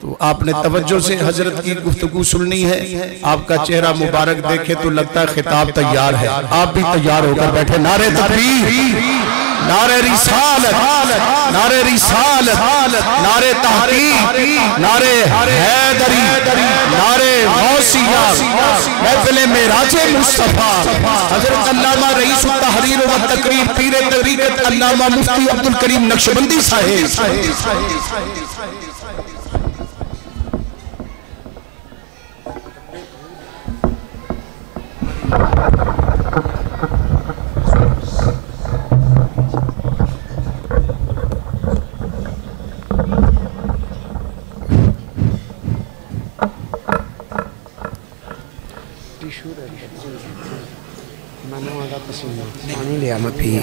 तो आपने तवज्जो से हजरत की गुफ्तगू सुननी है। आपका चेहरा मुबारक देखे तो लगता है खिताब तैयार है। आप भी तैयार होकर बैठे। नारे तकबीर, नारे रिसालत, नारे रिसालत, नारे तहकीक, नारे हैदरी, नारे गौसिया, महफिल मेराजे मुस्तफा हजरत अल्लामा रईस तहरीर व तकरीर पीर तरीक़त अल्लामा मुफ्ती अब्दुल करीम नक्शबंदी साहिब। पानी लिया मैं पी।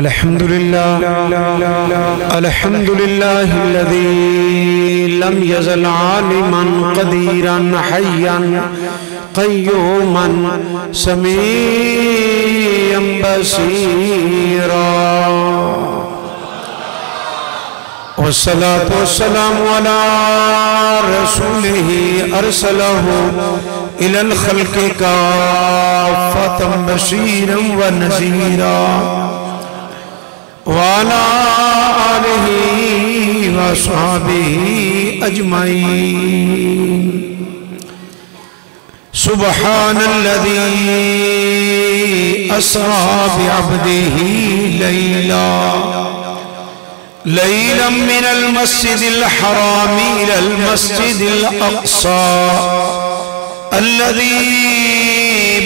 अल्हम्दुलिल्लाह अल्हम्दुलिल्लाहिल्लज़ी लम यज़ल आलिमन क़दीरन हय्यन क़य्यूमन समीअन बसीरा वस्सलातु वस्सलामु अला रसूलिही अरसलहु इलल ख़ल्क़ि काफ़्फ़तन बशीरन व नज़ीरा वाला आलिही व अस्हाबिही अजमईन। सुब्हानल्लज़ी अस्रा बिअब्दिही लैलन मिनल मस्जिदिल हराम इलल मस्जिदिल अक़सा अल्लज़ी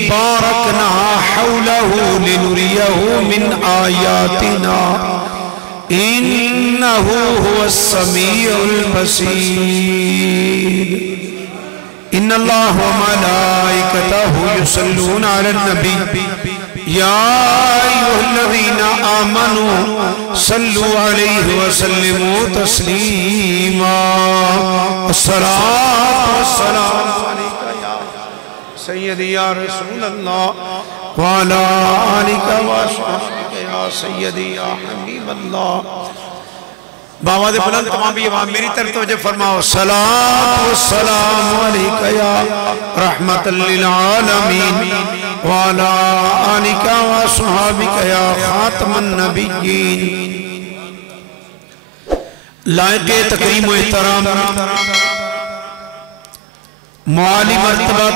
बारकना हौलहु लिनुरियहु मिन आयातिना इन्नहु हुवस समीउल बसीर। इन्नल्लाह व मलाइकतहु युसल्लूना अलन नबी या अय्युहल्लज़ीना आमनू सल्लु अलैहि व सल्लिमू तस्लीमा। अस्सलातु वस्सलामु अलैका या सय्यदी या रसूल अल्लाह व अला आलिका व अस्हाबिका या सय्यदी या हबीब अल्लाह। बाबा दे बुलंद तमाम भी आवाम मेरी तरफ तवज्जो फरमाओ। सलात व सलाम अलैका या रहमतल लिल आलमीन व अला आलिका व अस्हाबिका या खातमन नबिय्यीन। लायके तकरीम व एहतराम मुआली मर्तबा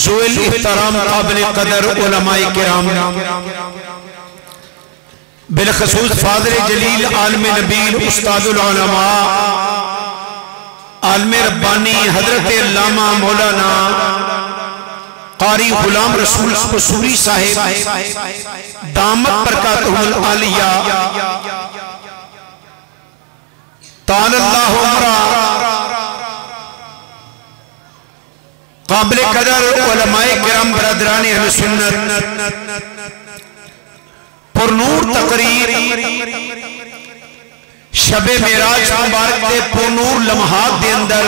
ज़ोइल इहतराम काबिल कदर उलमाए किराम बिलखसूस फाज़िल जलील आलम नबील उस्तादुल उलमा आलम रब्बानी हजरत अल्लामा मौलाना कारी गुलाम रसूल कसूरी साहिब दामत बरकातुहुल आलिया तालल्लाहु उमरा काबिल कदर उलमाए किराम बरदरान अहले सुन्नत पुरनूर तकरीर शबे मेराज मुबारक दे पुरनूर लम्हात दे अंदर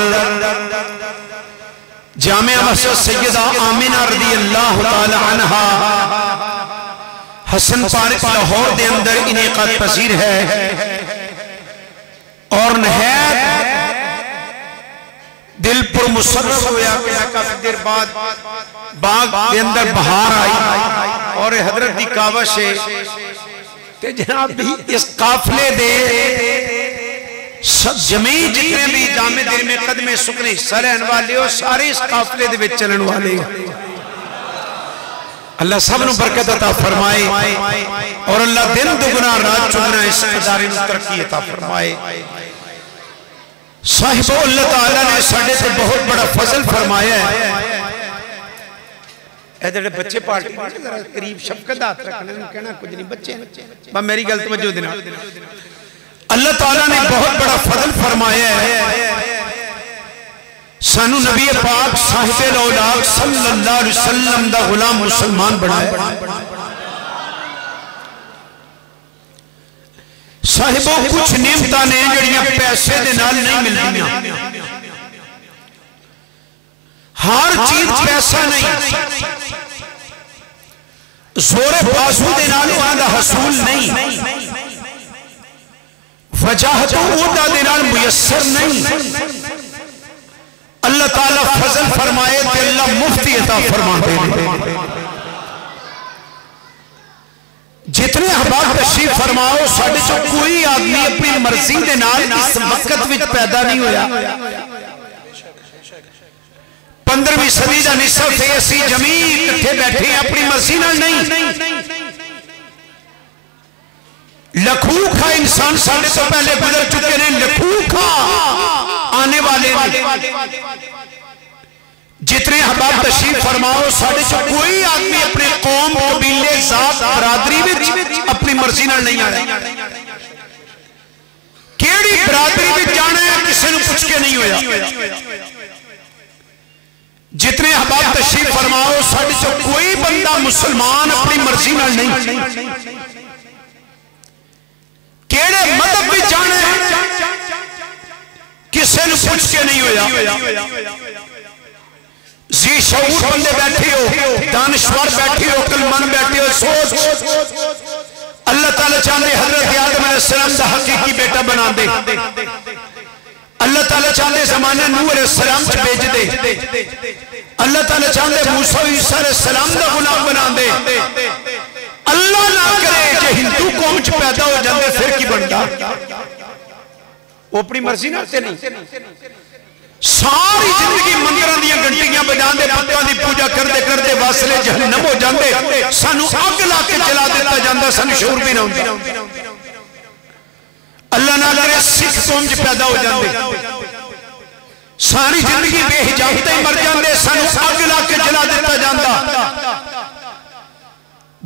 जामिया मस्जिद सैयदा आमिना रज़ी अल्लाह तआला अन्हा हसन पार्क लाहौर दे अंदर इनेकात पसीर है और नहायत दिल पर मुसर्रफ होया कि काफी देर बाद बाग के अंदर बहार आई और हजरत दी कावश है ते जनाब भी इस काफले दे सब जमी जितने भी जामे दिल में कदमे सुकने हिस्सा लेने वाले हो सारे इस काफले दे विच चलने वाले। अल्लाह सब नूं बरकत अता फरमाए और अल्लाह दिन दुगना रात चौगुना इस इदारे नूं तरक्की अता फरमाए। साहिबो अल्लाह ताला ने साडे ते बहुत बड़ा फजल फरमाया है। जेडे बच्चे पार्टी जरा करीब शफकत हाथ रखने कहना कुछ नहीं बच्चे बस मेरी गल तवज्जो देना। अल्लाह ताला ने बहुत बड़ा फजल फरमाया है सानू नबी पाक साहिबे औलाद सल्लल्लाहु अलैहि वसल्लम दा गुलाम मुसलमान बनाया। साहिबो कुछ नेमत ने जड़ियां पैसे दे नाल नहीं मिलदियां। हर चीज पैसा नहीं, जोरे बाजू दे नाल उहदा हसूल नहीं, वजह तो उहदा दे नाल मुयस्सर नहीं। अल्लाह ताला फजल फरमाए तो अल्लाह मुफ्ती अता फरमाते हैं। जितने अहबाब तशरीफ फरमाओ, साडे चो कोई आदमी अपनी मर्जी के नाल इस वक्त विच पैदा नहीं होया। 15वीं सदी का निसफ है, असी जमीन इकट्ठे बैठे अपनी मर्जी नाल नहीं। लखूखा इंसान साढ़े तो पहले गुजर चुके हैं, लखूखा आने वाले जितने अहबाब तशरीफ फरमाओ, साढ़े चो कोई आदमी अपने कौम कबीले जात बरादरी में अपनी मर्जी नाल नहीं आया। केड़ी बरादरी में जाना है किसी ने पूछ के नहीं होया। जितने अहबाब तशरीफ फरमाओ, साढ़े चो कोई बंदा मुसलमान अपनी मर्जी नाल नहीं। केड़े मदद भी जाने किसी ने पूछ के नहीं होया। जी शऊर बंदे बैठे हो, दानश्वर बैठे हो, अक्लमंद बैठे हो, सोच। अल्लाह ताला चाहते हजरत आदम अलैहिस्सलाम का हकीकी बेटा बना दे। अल्लाह ताला चाहते जमाने नूह अलैहिस्सलाम च भेज दे। अल्लाह ताला चाहते मूसा ईसा अलैहिस्सलाम का गुलाम बना दे। अल्लाह ना करे जे हिंदू कौम च पैदा हो जाते फिर की बनता? वो अपनी मर्जी नाल ते नहीं। सारी जिंदगी मंदिरों दी घंटियां बजाते, पुत्तों की पूजा करते करते वासले जहन्नम हो जाते। सानू अग ला के जला दिता जाता, सानू शऊर भी ना होंदा। अल्लाह ना करे सिख कौम च पैदा हो जाते, सारी जिंदगी बेहिजाबते ही मर जाते, सानू अग ला के जला दिता जाता।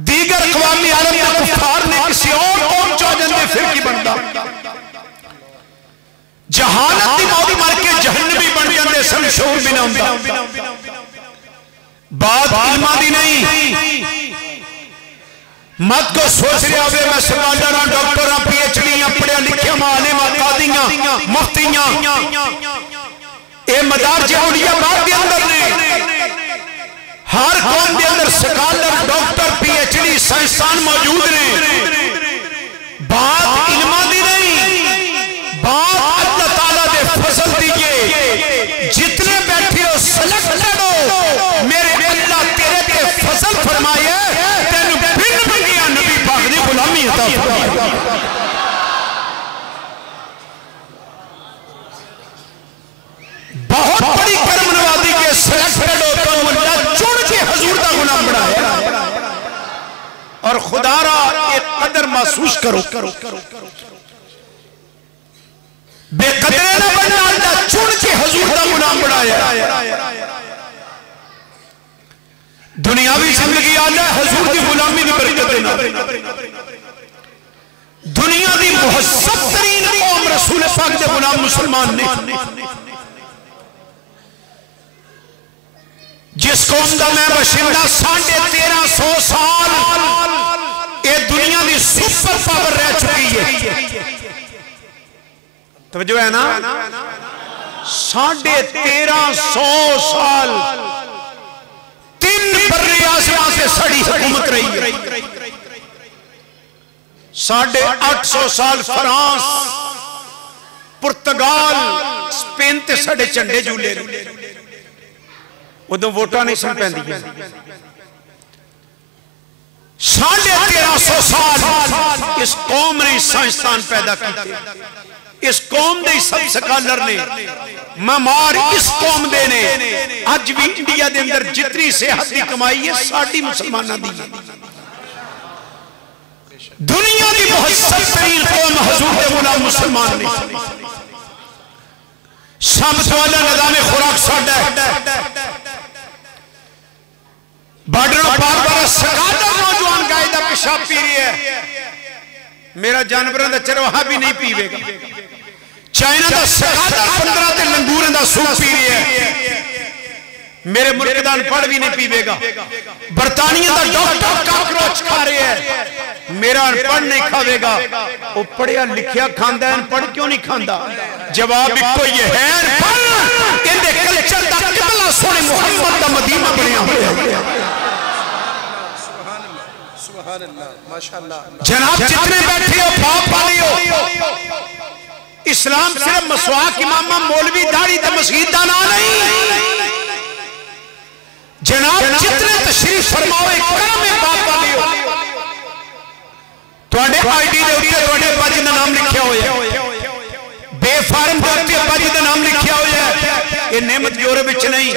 दीगर कवामी आलम के कुफार ने किसी और कौम च आ जाते फिर की बनता? जहानत की मौत मर के जहन्नमी बन जाते, सन शऊर भी ना होंदा। बात इल्मा दी नहीं। मत को सोच रहा हो मैं स्कॉलर हाँ, डॉक्टर हाँ, PhD हाँ, पढ़िया लिखिया मालिम कादियां मुफ्तियां। ये मदार जहूलियाबाद के अंदर ने हर कौम के अंदर स्कॉलर, डॉक्टर, PhD, साइंसदान मौजूद ने। बात इल्मा दी नहीं, बात अल्लाह ताला दे फजल दी है। जितने बैठे हो सिलेक्टेड हो, मेरे अल्लाह तेरे ते फजल फरमाए, तेनू बिन मंगिया नबी पाक दी गुलामी अता फरमाए। बहुत बड़ी करम नवाजी के सिलेक्टेड हो, तो अल्लाह चुन के हजूर का गुलाम बनाया। और खुदारा एक कदर महसूस करो, बेकदरे ना बनना, अल्लाह चुन के हजूर का गुलाम बनाया। दुनियावी जिंदगी अल्लाह हजूर की गुलामी की बरकत देना। दुनिया की मुहस्सब तरीन कौम रसूल पाक के गुलाम मुसलमान ने। जिस कौम का मैं बशिंदा 1350 साल ये दुनिया की सुपर पावर रह चुकी है। तवज्जो है ना? 1350 साल 3 बर्रे आसमां से सड़ी हुकूमत रही है। 850 साल फ्रांस, पुर्तगाल, स्पेन ते साडे झंडे झूले। उदों वोटां नहीं सन पैंदियां। 1350 साल इस कौम ने साइंसदान पैदा किए। इस कौम दे सब स्कॉलर ने, मामार इस कौम दे ने। अज भी इंडिया दे अंदर जितनी सेहत की कमाई है साडी मुसलमानां दी है। दुनिया की मुहस्सब तरीन कौम हजूर दे गुलाम मुसलमान ने। सब तो अला निज़ाम खुराक साडा है। बॉर्डर बार बार सकादा नौजवान गाय का पेशाब पी रही है, मेरा जानवरों का चरवाहा भी नहीं पीवेगा। चाइना का सकादा 15 ते लंगूरों का सूप पी रही है, मेरे मुल्क का अनपढ़ भी नहीं पीवेगा। बरतानिया का डॉक्टर काकरोच खा रहे हैं, मेरा अनपढ़ नहीं खावेगा। वो पढ़िया लिखिया खांदा, अनपढ़ क्यों नहीं खांदा? जवाब इको ही है, अनपढ़ इहदे कल्चर दा किबला सोने मुहम्मद दा मदीना बनया होया है। जनाब जितने बैठे हो बाप वाले हो, इस्लाम सिर्फ मसवाक इमामा मौलवी दाढ़ी ते मस्जिद दा नाम नहीं। जनाब जितने तशरीफ फरमाओ करम है बाप वाले हो। तुहाडे आईडी दे उत्ते तुहाडे अब्बा जी दा नाम लिखिया होया है, बेफार्म दे उत्ते अब्बा जी दा नाम लिखिया होया है। ये नेमत यूरोप विच नहीं,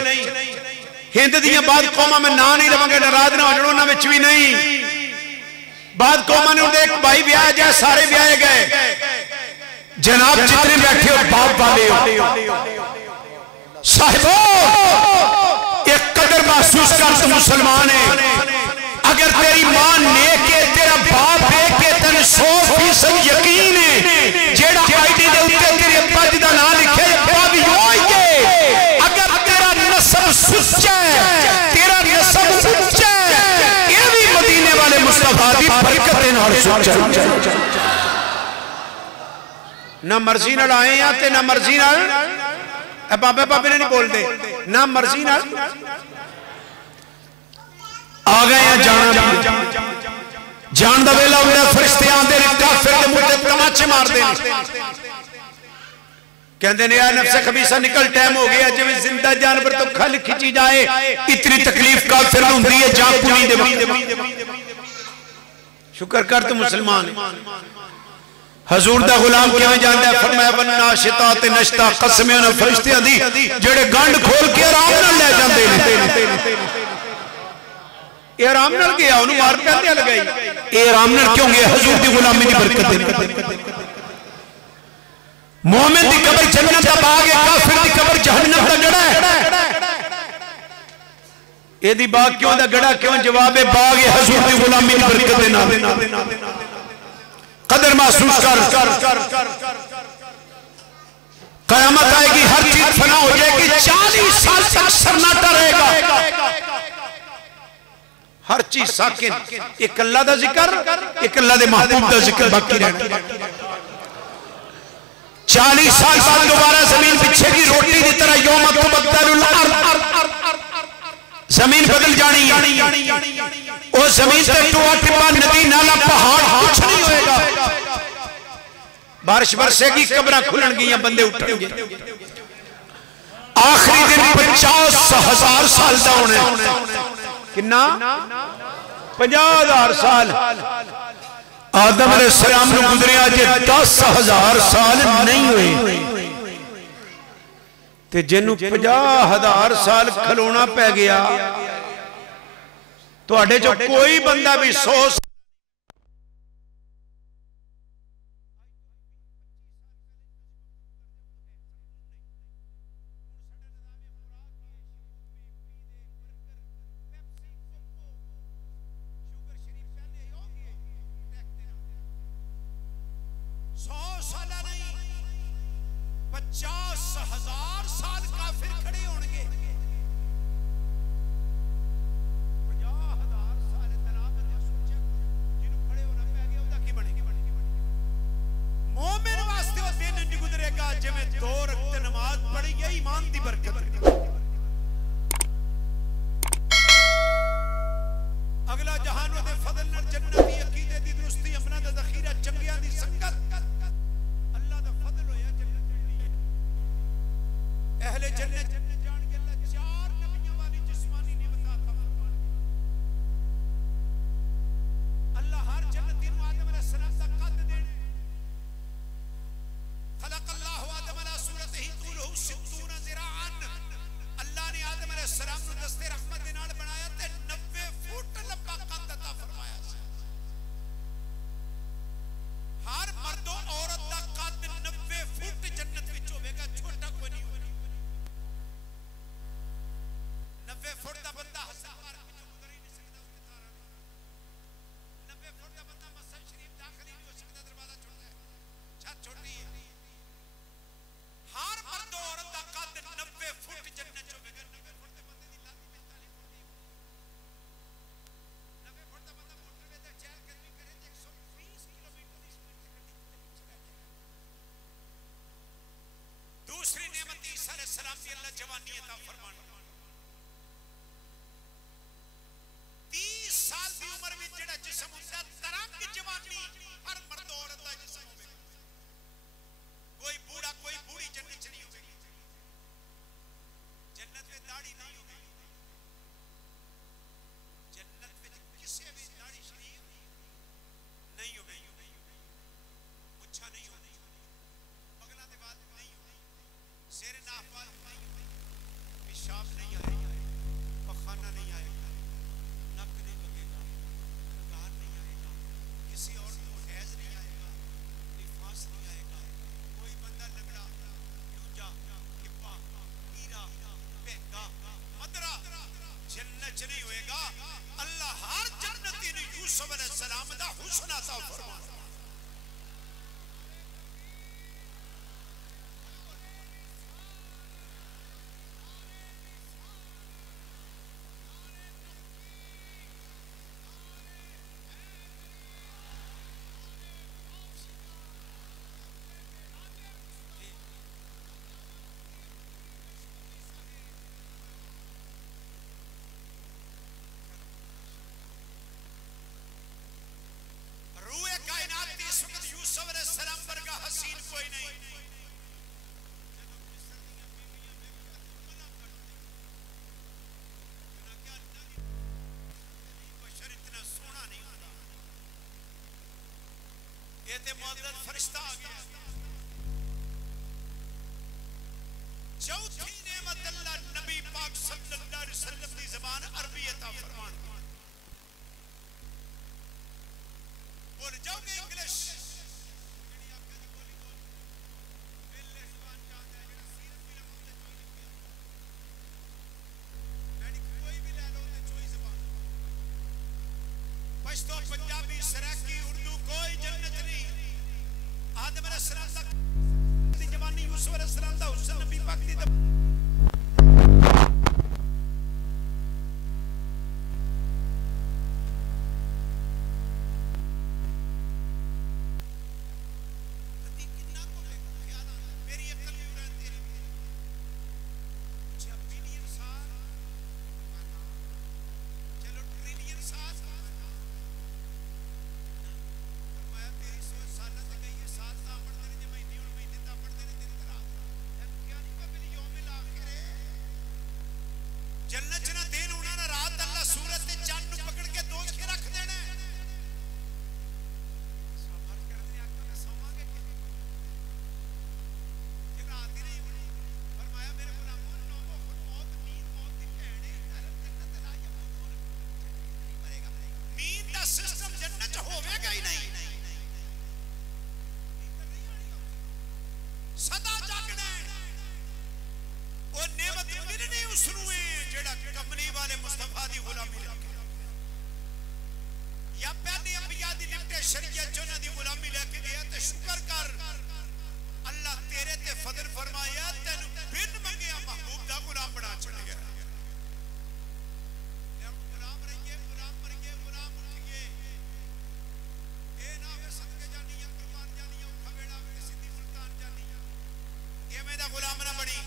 हिंद दियां बाद कौमां में ना नहीं लवांगे, नाराज ना हो जाओ, उन्हां विच भी नहीं। बाद कौमां ने एक भाई ब्याह जाए, सारे ब्याहे गए। जनाब जितने बैठे हो बाप वाले हो, साहिबो एक कदर महसूस कर, तू मुसलमान है। अगर तेरी मां नेक है, तेरा बाप नेक है, तेन 100% यकीन है जेड़ा आईडी दे उत्ते तेरे अब्बा जी दा नाम लिखे अब्बा भी होई है। अगर तेरा नस्ब सच्चा है, तेरा नस्ब सच्चा है, ये भी मदीने वाले मुस्तफा दी बरकत दे नाल सच्चा है। ना मर्जी नाल आए हैं ते ना मर्जी नाल बाबे बाबे ने नहीं बोलते, ना मर्जी नाल आ गए हैं। जान दा वेला हुंदा, फरिश्ते आंदे ने, काफिर दे मुंह ते तमाचे मारदे ने, कहंदे ने या नफ्स खबीसा निकल, टाइम हो गया। जिवें जिंदा जानवर तो खल खिंची जाए, इतनी तकलीफ काफिर नूं हुंदी है जान पुनी दे वक्त। शुक्र कर तू मुसलमान है। हजूर दा गुलाम किवें जानदा है? फरमाया वन्ना शिता ते नश्ता, कसम उन्हां फरिश्तियां दी जेड़े गंढ खोल के आराम नाल ले जांदे ने। ये आराम नाल गया, उन्होंने मार पैंदे लगाई, ये आराम नाल क्यों गया? हजूर दी गुलामी दी बरकत दे। मोमिन दी कब्र जन्नत दा बाग है, काफिर दी कब्र जहन्नम दा गड़ा है। एदी बाग क्यों दा गड़ा क्यों? जवाब है बाग है हजूर दी गुलामी दी बरकत दे नाल। कदर महसूस कर, कयामत आएगी, हर चीज फना हो जाएगी, 40 साल तक सन्नाटा रहेगा, हर चीज साकिन। एक अल्लाह दा जिक्र, एक अल्लाह दे महबूब दा जिक्र बाकी रहना। 40 साल बाद दोबारा जमीन पीछे की रोटी की तरह यौम तुबद्दलुल अर्द, जमीन बदल जानी है। और जमीन से टोआ टिब्बा, नदी नाला, पहाड़ कुछ नहीं होएगा। बारिश बरसेगी, कब्रां खुलणगियां, बंदे उठणगे। आखिरी दिन 50,000 साल दा होना। किन्ना? 50,000 साल। आदम अलैहिस्सलाम नूं गुजरे अजे 10,000 साल नहीं हुए, ते जिन्नू 50,000 साल खलोना पै गया। तुहाडे चो कोई बंदा भी 100 साल नहीं, 50,000 साल काफिर खड़े होंगे। 50,000 साल तनाब ने सोचा जिन्हों खड़े होना पै गया, उदा की बनेगा? मोमिन वास्ते वो दिन नहीं गुजरेगा जिवें 2 रकात नमाज पढ़ी है, ईमान दी बरकत। अगला जहान दे फजल नाल जन्नत दी अकीदे दी दुरुस्ती, अमना दा ज़खीरा, चंगियां दी संगत, अल्लाह दा फजल होया जन्नत चढ़नी है। अहले जन्नत जान के अल्लाह 4 नबियों वाली जिस्मानी नेमत अता फरमाएगा। अल्लाह हर जन्नती नूं आदम अलैहिस्सलाम दा कद देना। खलक़ल्लाहु आदम अला सूरतिही तूलुहु 60 ज़िराअन, ये ते मुअद्दल फरिश्ता आ गया। चौथी नेमत अल्लाह नबी पाक सल्लल्लाहु अलैहि वसल्लम दी ज़बान अरबी अता फरमान दी। बोल जाओगे इंग्लिश पश्तो पंजाबी सराकी उर्दू कोई जन्नत नहीं। आदम अलैहिस्सलाम दी जवानी यूसुफ अलैहिस्सलाम दा हुस्न नबी पाक दी जन्नत च ना दिन होना ना रात अल्लाह सूरज ते चांद नु पकड़ के दोष के रख देना है। सबर करने आके ना सोवांगे कि ये रात ही नहीं बनी। फरमाया मेरे गुलामों नौमो खुद मौत नींद मौत दी भैन है। अरब जन्नत ला या मौत नहीं मरेगा। नींद दा सिस्टम जन्नत च होवेगा ही नहीं। सदा जागना है। वो नेमत मिलनी उसनू है जेड़ा कमली वाले मुस्तफा दी गुलामी लेके या पहले अंबिया दी निपटे शरीयत जो ना दी गुलामी लेके गया ते शुक्र कर अल्लाह तेरे ते फजल फरमाया तेन बिन मंगया महबूब दा गुलाम बना छड़ गया। गुलाम रहिए गुलाम मर गए गुलाम उठ गए ए ना वे सदके जानियां कुर्बान जानियां खवेड़ा वे सिद्धी सुल्तान जानियां ये मेरा गुलाम ना बनी।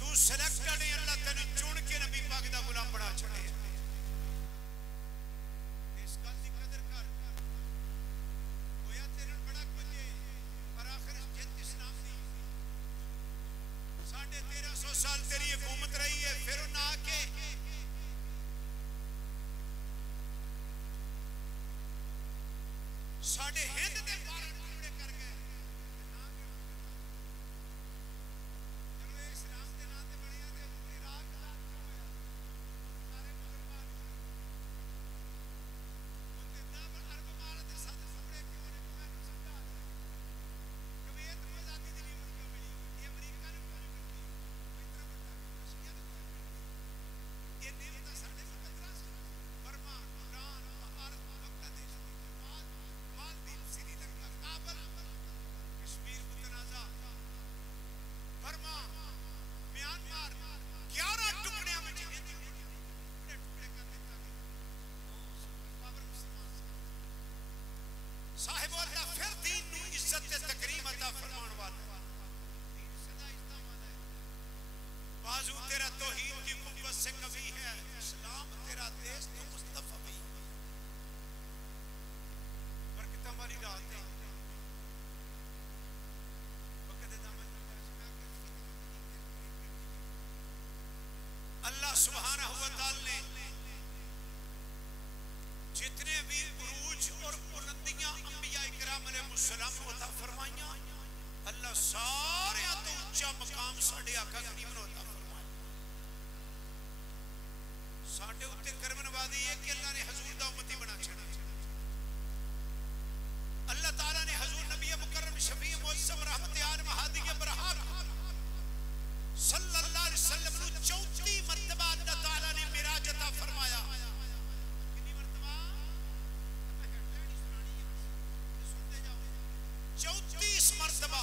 तू सिलेक्टेड है अल्लाह तेन चुन के नबी पाक दा गुलाम बना छड़े। इस गल दी कदर कर होया तेरे बड़ा कुछ पर आखिर जित इस्लाम दी 1350 साल तेरी हुकूमत रही है। फिर ना आके साडे हिंद दे बारह टुकड़े कर गए। साहिब अल्लाह फिर दीन नु इज्जत ते तकरीम अता फरमान वाला सदा इस्लाम है। बाजू तेरा तौहीद की कुव्वत से कवी है। इस्लाम तेरा देश तो मुस्तफा भी बरकत वाली रात है। अल्लाह सुब्हानहू व तआला ने जितने भी उरूज और बुलंदियां अंबिया इकराम अलैहिस्सलाम को अता फरमाइयां अल्लाह सारे तो ऊंचा मकाम साडे आका करीम ने अता फरमाया। साडे उत्ते करम नवाजी है कि अल्लाह ने हुजूर दा उम्मती बना छड़ा। अल्लाह ताला ने हुजूर नबी मुकर्रम शफी मुअज्जम रहमत आलम हादी बरहाक सल्लल्लाहु अलैहि वसल्लम नु 34 मर्तबा अल्लाह ताला ने मिराज अता फरमाया। 34 मर्तबा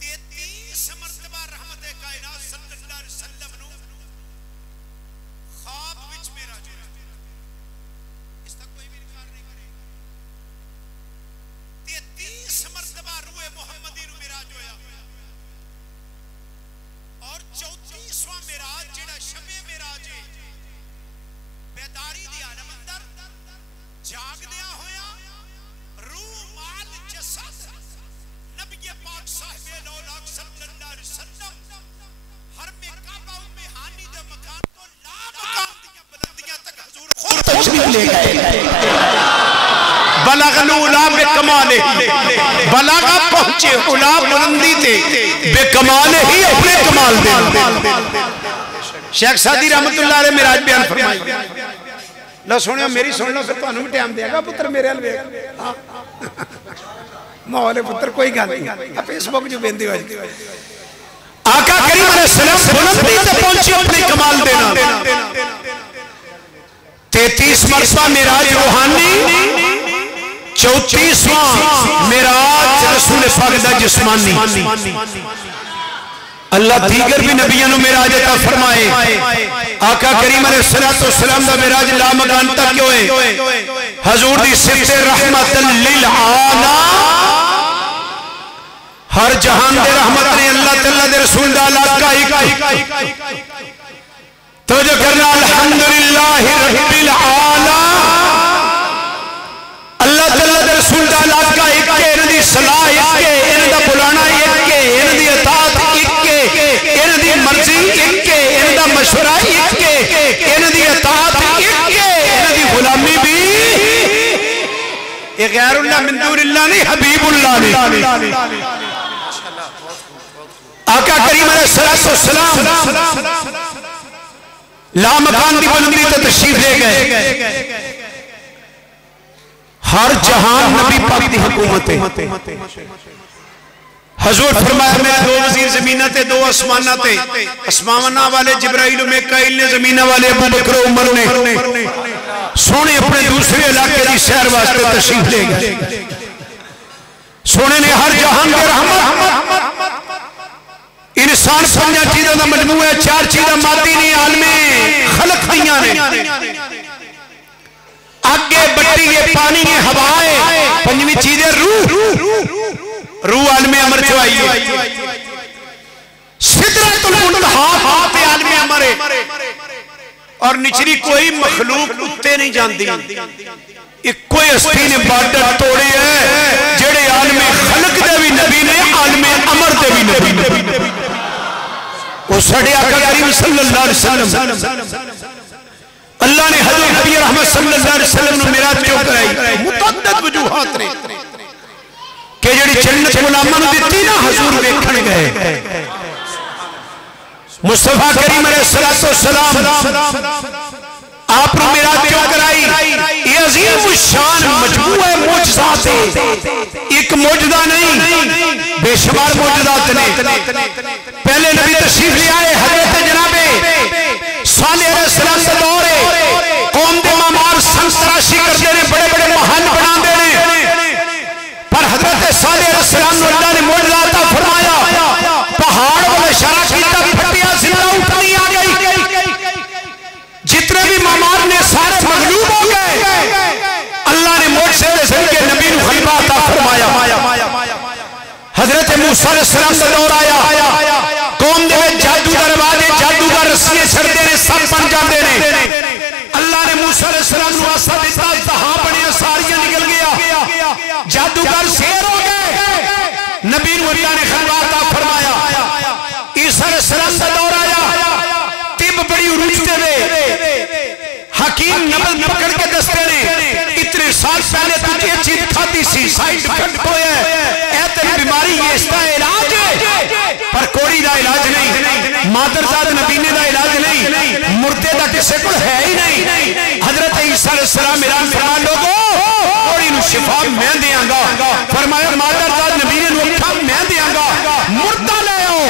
33 मर्तबा रहमत कायनात सल्लल्लाहु अलैहि वसल्लम नु ख्वाब विच मिराज होया। इसका कोई भी इनकार नहीं करेगा। 33 मर्तबा रूए मुहम्मदी नु मिराज होया और 34वां मिराज जेड़ा शबे मिराज है बेदारी दी आलम अंदर जागदिया होया रूह माल जसद नबी पाक साहिब लौलाक सल्लल्लाहु अलैहि वसल्लम हर में काबा में हानी दे मकान को ला मकाम दी बुलंदियां तक हुजूर खुद तशरीफ ले गए। बलगल उला बेकमाले, बलागा पहुंचे उला बुलंदी ते बेकमाले ही अपने कमाल दे। शेख सादी रहमतुल्लाह अलैह मिराज बयान फरमाई। लो सुनियो मेरी सुन लो फिर तुहानू भी टाइम देगा पुत्र मेरे अल वेख। माहौल पुत्र कोई गल नहीं फेसबुक जो बेंदी हो आका करीम अलैहिस्सलाम बुलंदी ते पहुंचे अपने कमाल देना। 33 मरतबा मिराज रूहानी, 34वां मिराज रसूल पाक दा जिस्मानी। अल्लाह दीगर भी नबियों मिराज अता फरमाए। आका करीम अलैहिस्सलाम दा मिराज लामकान तक होए। हजूर दी सिफत रहमतल लिल आला, हर जहान दे रहमत ने अल्लाह तआला दे रसूल दा इलाका एक तो जो करना अल्हम्दुलिल्लाह रब्बिल आला। अल्लाह तआला दे रसूल दा इलाका एक है, इनदी सलाह एक है, इनदा बुलाना एक है, इनदी अतात एक है, इनदी मर्जी एक है, इनदा मशवरा एक है, इनदी अतात एक है, इनदी गुलामी भी ये गैरुल्लाह मिन दूनिल्लाह नहीं हबीबुल्लाह नहीं। आका करीम अलैहिस्सलाम लामकान दी बुलंदी ते तशरीफ ले गए। हर जहान नबी पाक दी हुकूमत है। हजूर फरमाया मैं दो वजीर ज़मीना ते दो आसमाना ते, आसमाना वाले जिब्राइल मीकाईल ने, ज़मीना वाले अबू बकर उमर ने सोने अपने दूसरे इलाके की सैर वास्ते तशरीफ ले गए। सोने ने हर जहान के रहमत इंसान पंजा चीजों का मजमूआ है, चार चीज़ा मादी ने आलमे खलक खइयां ने, आगे बट्टी है, पानी है, हवा है, पंजवी चीज है रूह। रूह आलमे अमर जो आई है। सिदरतुल मुंतहा हाथ आलमे अमर है और निचली कोई मखलूक उत्ते नहीं जाती। इको हस्ती ने बार्डर तोड़े है जेड़े आलमे खलक दे भी नबी ने, आलमे अमर दे भी नबी। वो साडे आका करीम सल्लल्लाहु अलैहि वसल्लम अल्लाह ने हजरत नबी रहमत सल्लल्लाहु अलैहि वसल्लम ने मिराज क्यों कराई? मुतअद्दिद वजूहात ने कि जेड़ी जन्नत गुलामां नूं दित्ती ना हजूर वेखण गए। मुस्तफा करीम अलैहिस्सलाम आप मिराज क्यों कराई? ये अजीम शान मजमूआ मौजज़ात है। एक मौजदा नहीं बेशुमार मौजदात ने। पहले नबी तशरीफ ले आए, हजरत जनाबे सालेह अलैहिस्सलाम का दौर है। कौम दे मामार संतराशी करते हैं, बड़े बड़े महल बनाते हैं, पर हजरत सालेह अलैहिस्सलाम ने अल्लाह ने मौजदा अता फरमाया। पहाड़ वाला इशारा किया, फटिया जिंदा उठनी आ गई। जितने भी मामार ने सारे मगलूब हो गए। अल्लाह ने मोर्चे के जरिए नबी को खलीफा अता फरमाया। हजरत मूसा अलैहिस्सलाम का दौर आया। कौम दे जादू का रिवाज है, जादूगर रस्सियां छड़ते ने, सब बन जाते ने। अल्लाह ने मूसा अलैहिस्सलाम को आसा दिता, दहा बनिया सारियां निकल गया, जादूगर शेर हो गए। नबी को अल्लाह ने खलीफा अता फरमाया। ईसा अलैहिस्सलाम का दौर आया, तिब बड़ी उरूज दे, हकीम नबल पकड़ के दसते ने इतने साल पहले तुझे चीज खाती सी, साइड इफेक्ट होया है, तेरी बीमारी ये इसका इलाज है, पर कोड़ी दा इलाज नहीं, मादरजाद नबीने दा इलाज नहीं, मुर्दे दा किसे को है ही नहीं। हजरत ईसा अलैहिस्सलाम ऐलान फरमा, लोगो कोड़ी नु शिफा मैं देंगा। फरमाया मादरजाद नबीने नु अखा मैं देंगा, मुर्दा ले आओ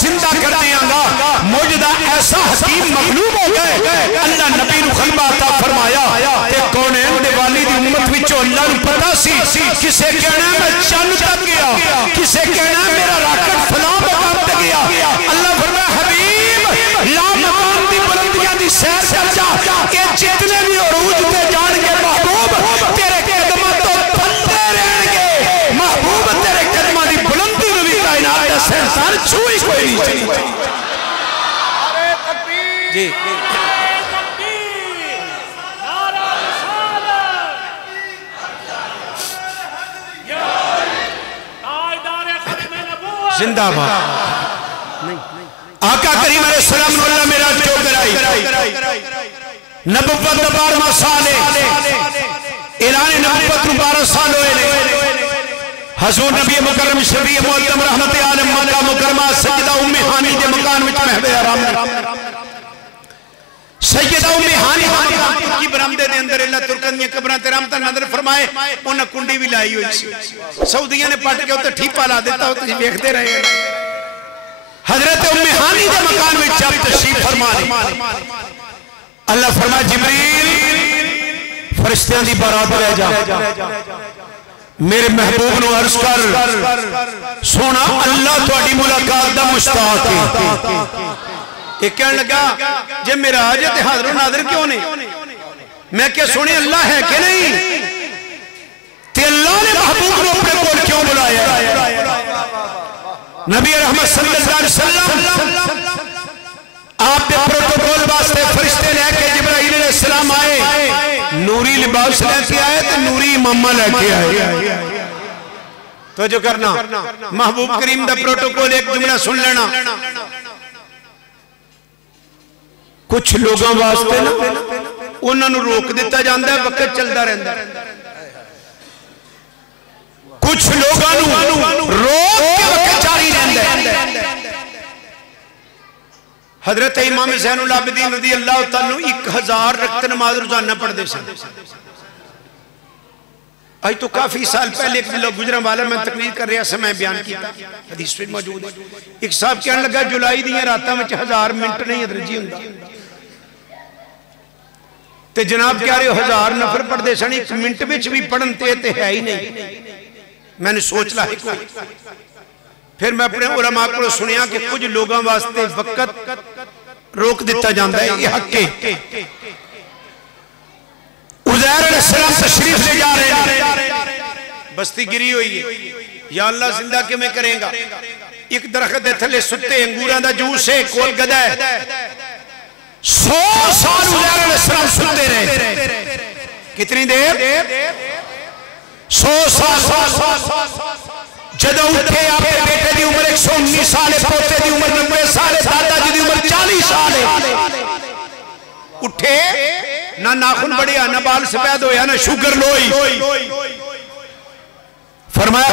जिंदा कर देंगा। मौजूदा ऐसा हकीम मखलूक हो गए। अल्लाह नबी नु खलीफा अता फरमाया। ते कौनैन दे वाली दी उम्मत विचों अल्लाह नु पता सी, किसे कहना मैं चंद तक गया, किसे कहना मेरा राकेट फलां मकाम तक गया। अल्लाह फरमाया हबीब ला मकाम दी बुलंदियां दी सैर कर जा, ये जितने भी उरूज पे जाणगे महबूब तेरे कदमां तो बंदे रहणगे। महबूब तेरे कदमां दी बुलंदी नु भी कायनात दा सहसार छूई कोई नहीं चाहिए। जी जिंदाबाद। आका करीम अलैहिस्सलाम ने अल्लाह मिराज क्यों कराई? नबुव्वत का 12वां साल है। ऐलान नबूवत 12 साल होए ने हजूर नबी मुकर्रम शफी मुअत्तम रहमत आलम मक्का मुकरमा सैयदा उम्मे हानी दे मकान विच महबे आराम सैयदा उम्मे हानी की बरामदे दे अंदर अल्लाह तुरकन दी कब्रां ते रहमत नजर फरमाए उन्हां कुंडी भी लाई हुई सी सऊदियां ने पट के उत्ते ठीपा ला दिता तुसीं देखदे रहे हजरत उम्मे हानी दे मकान विच आप तशरीफ फरमा ले अल्लाह फरमाए जिब्रील फरिश्तियां दी बारात ले जा मेरे महबूब नूं अर्ज कर सोना अल्लाह तुहाडी मुलाकात दा मुश्ताक है एक कहने लगा जे मेराज ते हाज़िर नाज़िर क्यों नहीं मैं क्या सुने अल्लाह है कि नहीं ते अल्लाह ने महबूब को अपने कोल क्यों बुलाया नबी रहमत सल्लल्लाहु अलैहि वसल्लम आप पे प्रोटोकॉल वास्ते फरिश्ते लेके जिब्राइल अलैहिस्सलाम आए नूरी लिबास लेके आए तो नूरी इमामा लेके आए तो जो करना महबूब करीम दा प्रोटोकॉल एक जुमला सुन लेना कुछ लोगों वास्ते ना उन्होंने रोक दिता जाता है वक्त चलता रहता कुछ लोगों रोक के वक्त जारी रहता है हजरत इमाम ज़ैनुल आबिदीन रज़ी अल्लाह तआला 1000 रकत नमाज रोजाना पढ़ते सन आज तो काफी साल पहले एक गुजरा वाला मैं तकरीर कर रहा समय बयान किया हदीस में मौजूद है एक साहब कहने लगा जुलाई दी रातों में 1000 मिनट नहीं अदरजी हुंदा ते जनाब कह रहे हो 1000 नफर पढ़ते सन 1 मिनट विच भी पढ़न ते है ही नहीं मैंने सोच ला फिर मैं अपने उलमा को सुनिया कि कुछ लोगों वास्ते वक्त रोक दिता जाता है ये हक है उज़ैर अलैहिस्सलाम तशरीफ ले जा रहे हैं बस्ती गिरी हुई है या अल्लाह जिंदा किवें करेगा एक दरख्त दे थले सुते अंगूरां दा जूस है कोल गदा है 100 साल उज़ैर अलैहिस्सलाम सुते रहे कितनी देर 100 साल जदों उठे आपके बेटे की उम्र 119 साल है पोते की उम्र 90 साल है दादाजी की उम्र 40 साल है उठे ना नाखून बढ़िया ना बाल सफेद होया ना शुगर लोई फरमाया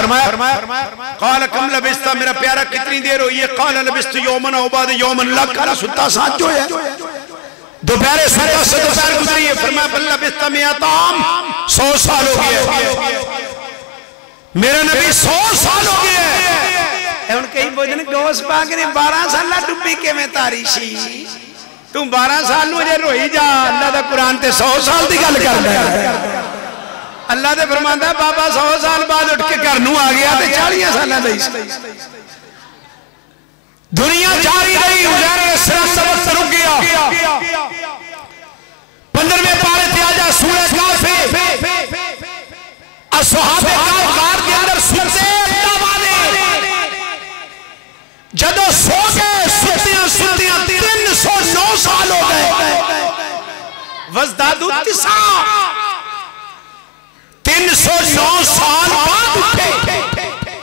काल कम लबिस्ता मेरा प्यारा कितनी देर हुई है काल लबिस्तु यौमन औ बाद यौमन ला काला सुता साथ जो है दोपहर सुता से दोपहर गुजरी है फरमाया बल लबिस्ता मियाताम 100 साल हो गए मेरा नबी 100 साल हो गए हुन कई बोलदे गौस पाक ने 12 साल डुब्बी किवें तारी सी तू 12 साल नु जे रोई जा अल्लाह दा कुरान ते 100 साल दी गल करदा है अल्लाह ते फरमांदा बाबा 100 साल बाद उठ के घर नु आ गया ते 40 सालां दा दुनिया जारी रही उज़ैर अलैहिस्सलाम का वक्त रुक गया 15वें पारे ते आजा सूरह काफ असहाबे कार के अंदर सुते वाले जदों सो गए सुतियां 309 साल हो गए वज़दादु 309 साल बाद उठे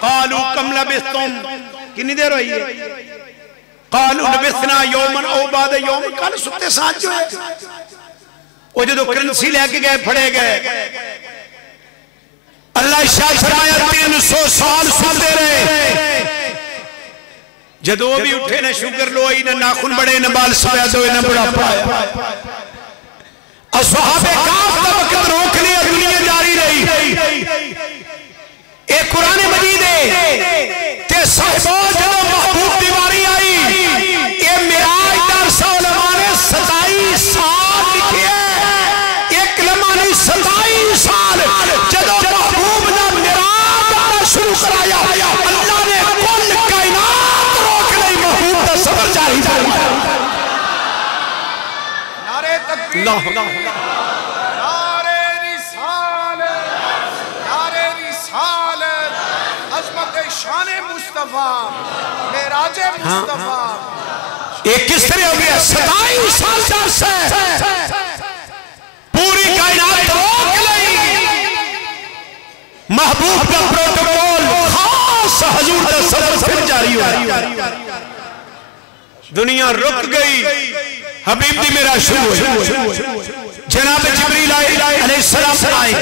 कालू कम लबिस्तुम कितनी देर हुई है कालू लबिस्ना यौमन औ बाद यौम कल सुते साथ जो है वो जो करेंसी लेके गए फड़े गए अल्लाह इरशाद फरमाया 300 साल सुनते रहे जदों भी उठे ना शुगर लोई ना नाखून बड़े ना बाल सफेद होए ना बुढ़ापा आया असहाबे काफ का वक्त रोक लिया दुनिया जारी रही एक कुरान मजीद है ते साहिबो जदों महबूब दीवारी आई ये मिराज दरस उलमा ने 27 साल लिखे एक लम्हा नहीं 27 साल जदों महबूब ने मिराज आना शुरू कराया अल्लाह ने कुल कायनात रोक ली महबूब का सफर जारी फरमाया नारे तकबीर नारे रिसालत अज़मत शान मुस्तफा मेराज मुस्तफा एक किस तरह हो गया 27 साल से पूरी कायनात रोक ली महबूब का प्रोटोकॉल खास हुजूर का सफर फिर जारी हुआ दुनिया रुक गई हबीब दी मेरा शुरू जनाब जिब्रील अलैहिस्सलाम आए।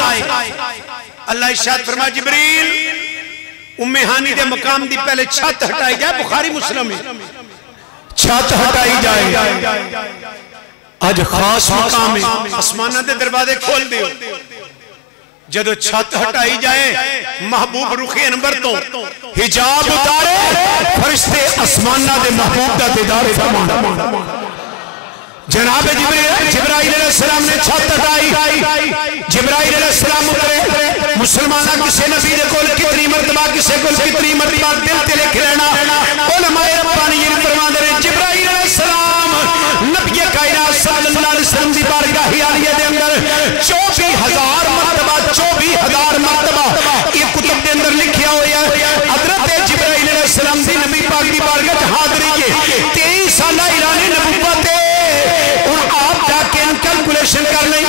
अल्लाह इरशाद फरमा जिब्रील उम्मे हानी दे मकाम दी पहले छत हटाई जाए, बुखारी मुस्लिम में छत हटाई जाए। आज खास मकाम है, आसमाना दे दरवाजे खोल दियो। जदों छत हटाई जाए महबूब रुखे अनबर तो हिजाब उतारे, फरिश्ते आसमाना दे महबूब दा दीदार फरमाना। जनाब जिब्राइल अलैहिस्सलाम ने छत हटाई, जिब्राइल अलैहिस्सलाम उतरे। मुसलमाना किसी नबी दे कोल कितनी मर्तबा, किसी कोल कितनी मर्तबा दिल ते लिख लेना। उलमाए रब्बानी ये फरमांदे ने जिब्राइल अलैहिस्सलाम नबी कायनात सल्लल्लाहु अलैहि वसल्लम दी बारगाह आलिया दे अंदर 24,000 मर्तबा 24,000 मर्तबा ये कुतुब दे अंदर लिखिया होया हजरत जिब्राइल अलैहिस्सलाम दी नबी पाक दी बारगाह च हाज़री के 23 साल ईरानी नबुव्वत है। आप जाके कैलकुलेशन कर लें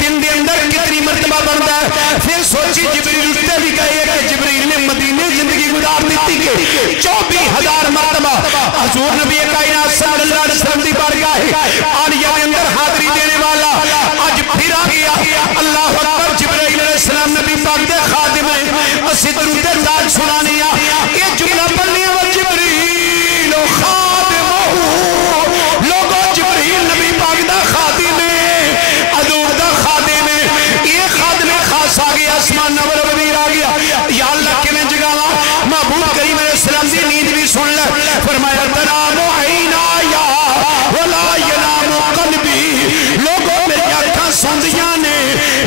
दिन के अंदर कितनी मर्तबा बनता है। फिर सोची जिब्रील उठते भी गए कि जिब्रील ने मदीने जिंदगी गुजार दी के 24,000 मर्तबा हुजूर नबी कायनात सल्लल्लाहु अलैहि वसल्लम दी बारगाह आलिया के अंदर हाज़री देने वाला आज फिर आ गया। अल्लाह अकबर। जिब्राइल अलैहिस्सलाम नबी पाक दे खादिम है, असि दरूद ताज सुनाने आ ये जुमला पढ़ने व जिब्रील खादिमहू लोगो जिब्रील नबी पाक दा खादिम है, हजूर दा खादिम है। ये खादिम खास आ गया, आसमान नवर वजीर आ गया। या अल्लाह किवें जगावा महबूब करीम अलैहिस्सलाम दी नींद भी सुन ले। फरमाया तनामु ऐना या वला यनामु कल्बी लोगो मेरी आंखां सौंदियां ने,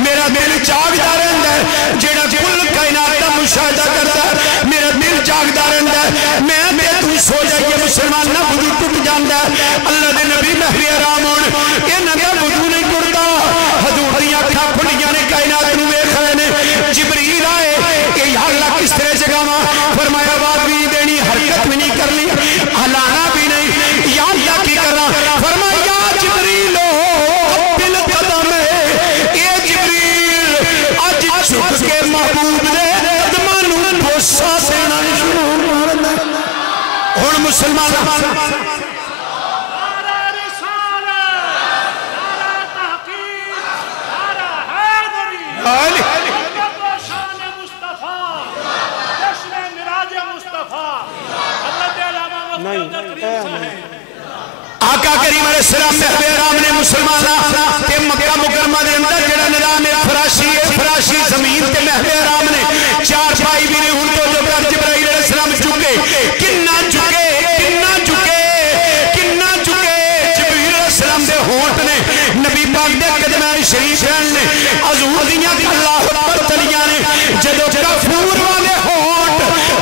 मेरा दिल जागदा रहंदा है। जेड़ा कुल कायनात दा मुशाहिदा करदा है मेरा दिल जागदा रहंदा है। मैं ते तू सो जाइए मुसलमान ना वुजू टुट जांदा है। अल्लाह दे नबी महवी आराम होण इन्हां दा वुजू नहीं टुटदा। हजूर दी अखां खुलियां ने कायनात नूं वेख रहे ने। जिब्रील आए कि या अल्लाह किस तरह जगावा। फरमाया आवाज भी नहीं देनी, हरकत भी नहीं करनी, हलाना भी नहीं। या अल्लाह की करा। फरमाया जिब्रील कब्बिल कदम ए जिब्रील अज झुक के महबूब दे कदमां नूं बोसा देना शुरू कर दे। हुण मुसलमान आका करीम अलैहिस्सलाम महबूब ने मुसलमाना ते मक्का मुकरमा दे अंदर जेड़ा निजाम है फराशी है, फराशी जमीन ते महबूब आराम ने चार भाई भी ने। हुन तो जो कर जिब्राइल अलैहिस्सलाम झुके, किन्ना झुके, किन्ना झुके, किन्ना झुके। जिब्राइल अलैहिस्सलाम दे होंठ ने नबी पाक दे कदमां शरीफ ने हजूर दियां अल्लाह अकबर तलियां ने। जदों कफूर वाले होंठ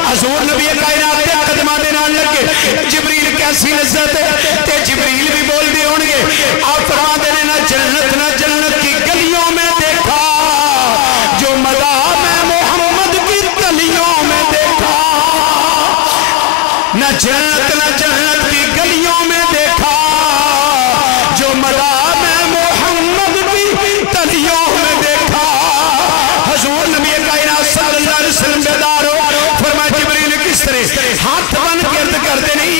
हजूर नबी कायनात दे कदमां दे नाल लगे। जिब्रील कैसी लज्जत है ते जिब्रील भी बोलते होंगे। आप फरमाते हैं ना जन्नत की गलियों में देखा जो मज़ा मैं मोहम्मद की गलियों में देखा। न जन्नत की गलियों में देखा जो मज़ा मैं मोहम्मद की गलियों में देखा। हुजूर नबी कायनात सल्लल्लाहु अलैहि वसल्लम बेदार हो। फरमाया जिब्रील किस तरह हाथ बन के अर्ज करते नहीं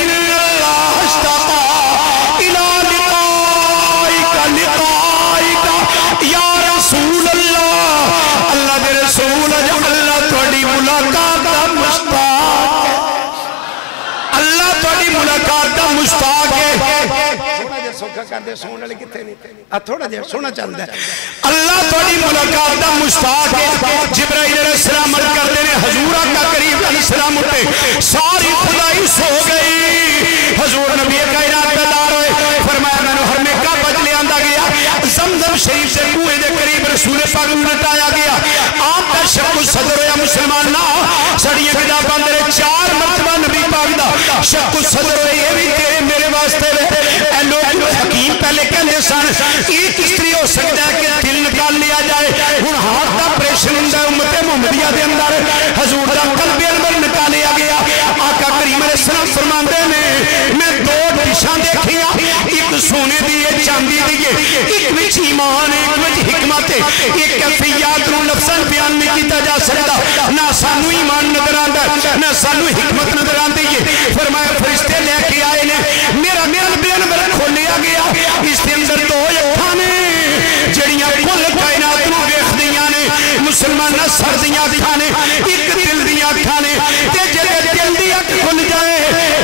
मुश्ताक है। थोड़ा जिहा सौखा करदे सोण वाले किथे नहीं आ, थोड़ा जिहा सोना चलदा है। अल्लाह तुहाडी मुलाकात दा मुश्ताक है। जिब्राइल अलैहिस्सलाम अर्ज करदे ने हजूर आका करीम अलैहिस्सलाम उठे, सारी खुदाई सो गई। हजूर नबी कायनात बेदार होए। फरमाया मैनू हरमे काबा च लियांदा गया, ज़मज़म शरीफ से कुएं दे करीब रसूल पाक नूं लटाया गया। आप दा शक सदर होया मुसलमान ना सड़ियां किताबां दे 4 मरतबा नबी पाक दा शक सदर होए। ये भी तेरे मेरे वास्ते ए लोग हकीम पहले कहते सन ये किस तरह हो सकता है कि दिल निकाल लिया जाए। हुण हार्ट दा ऑपरेशन हुंदा उम्मते मुहम्मदिया दे अंदर हजूर दा कल्ब अनवर निकालिया गया। आका करीम अलैहिस्सलाम फरमांदे ने मैं 2 डिशां देखियां, एक सोने दी है चांदी दी है, एक विच ईमान है, एक विच हिकमत है। एक कैफियत नूं लफ्ज़ां बयान नहीं किया जा सकता। ना सानू ईमान नजर आंदा ना सानू हिकमत नजर आंदी है। फरमाया फरिश्ते लेके आए ने, मेरा कल्ब अनवर खोलिया गया। इसके अंदर 2 अखां ने, जड़ियां कुल कायनात नूं वेखदियां ने मुसलमान सर्दियां अखां ने एक दिल दी अखां ने ते जेड़े दिल दी अख खुल जाए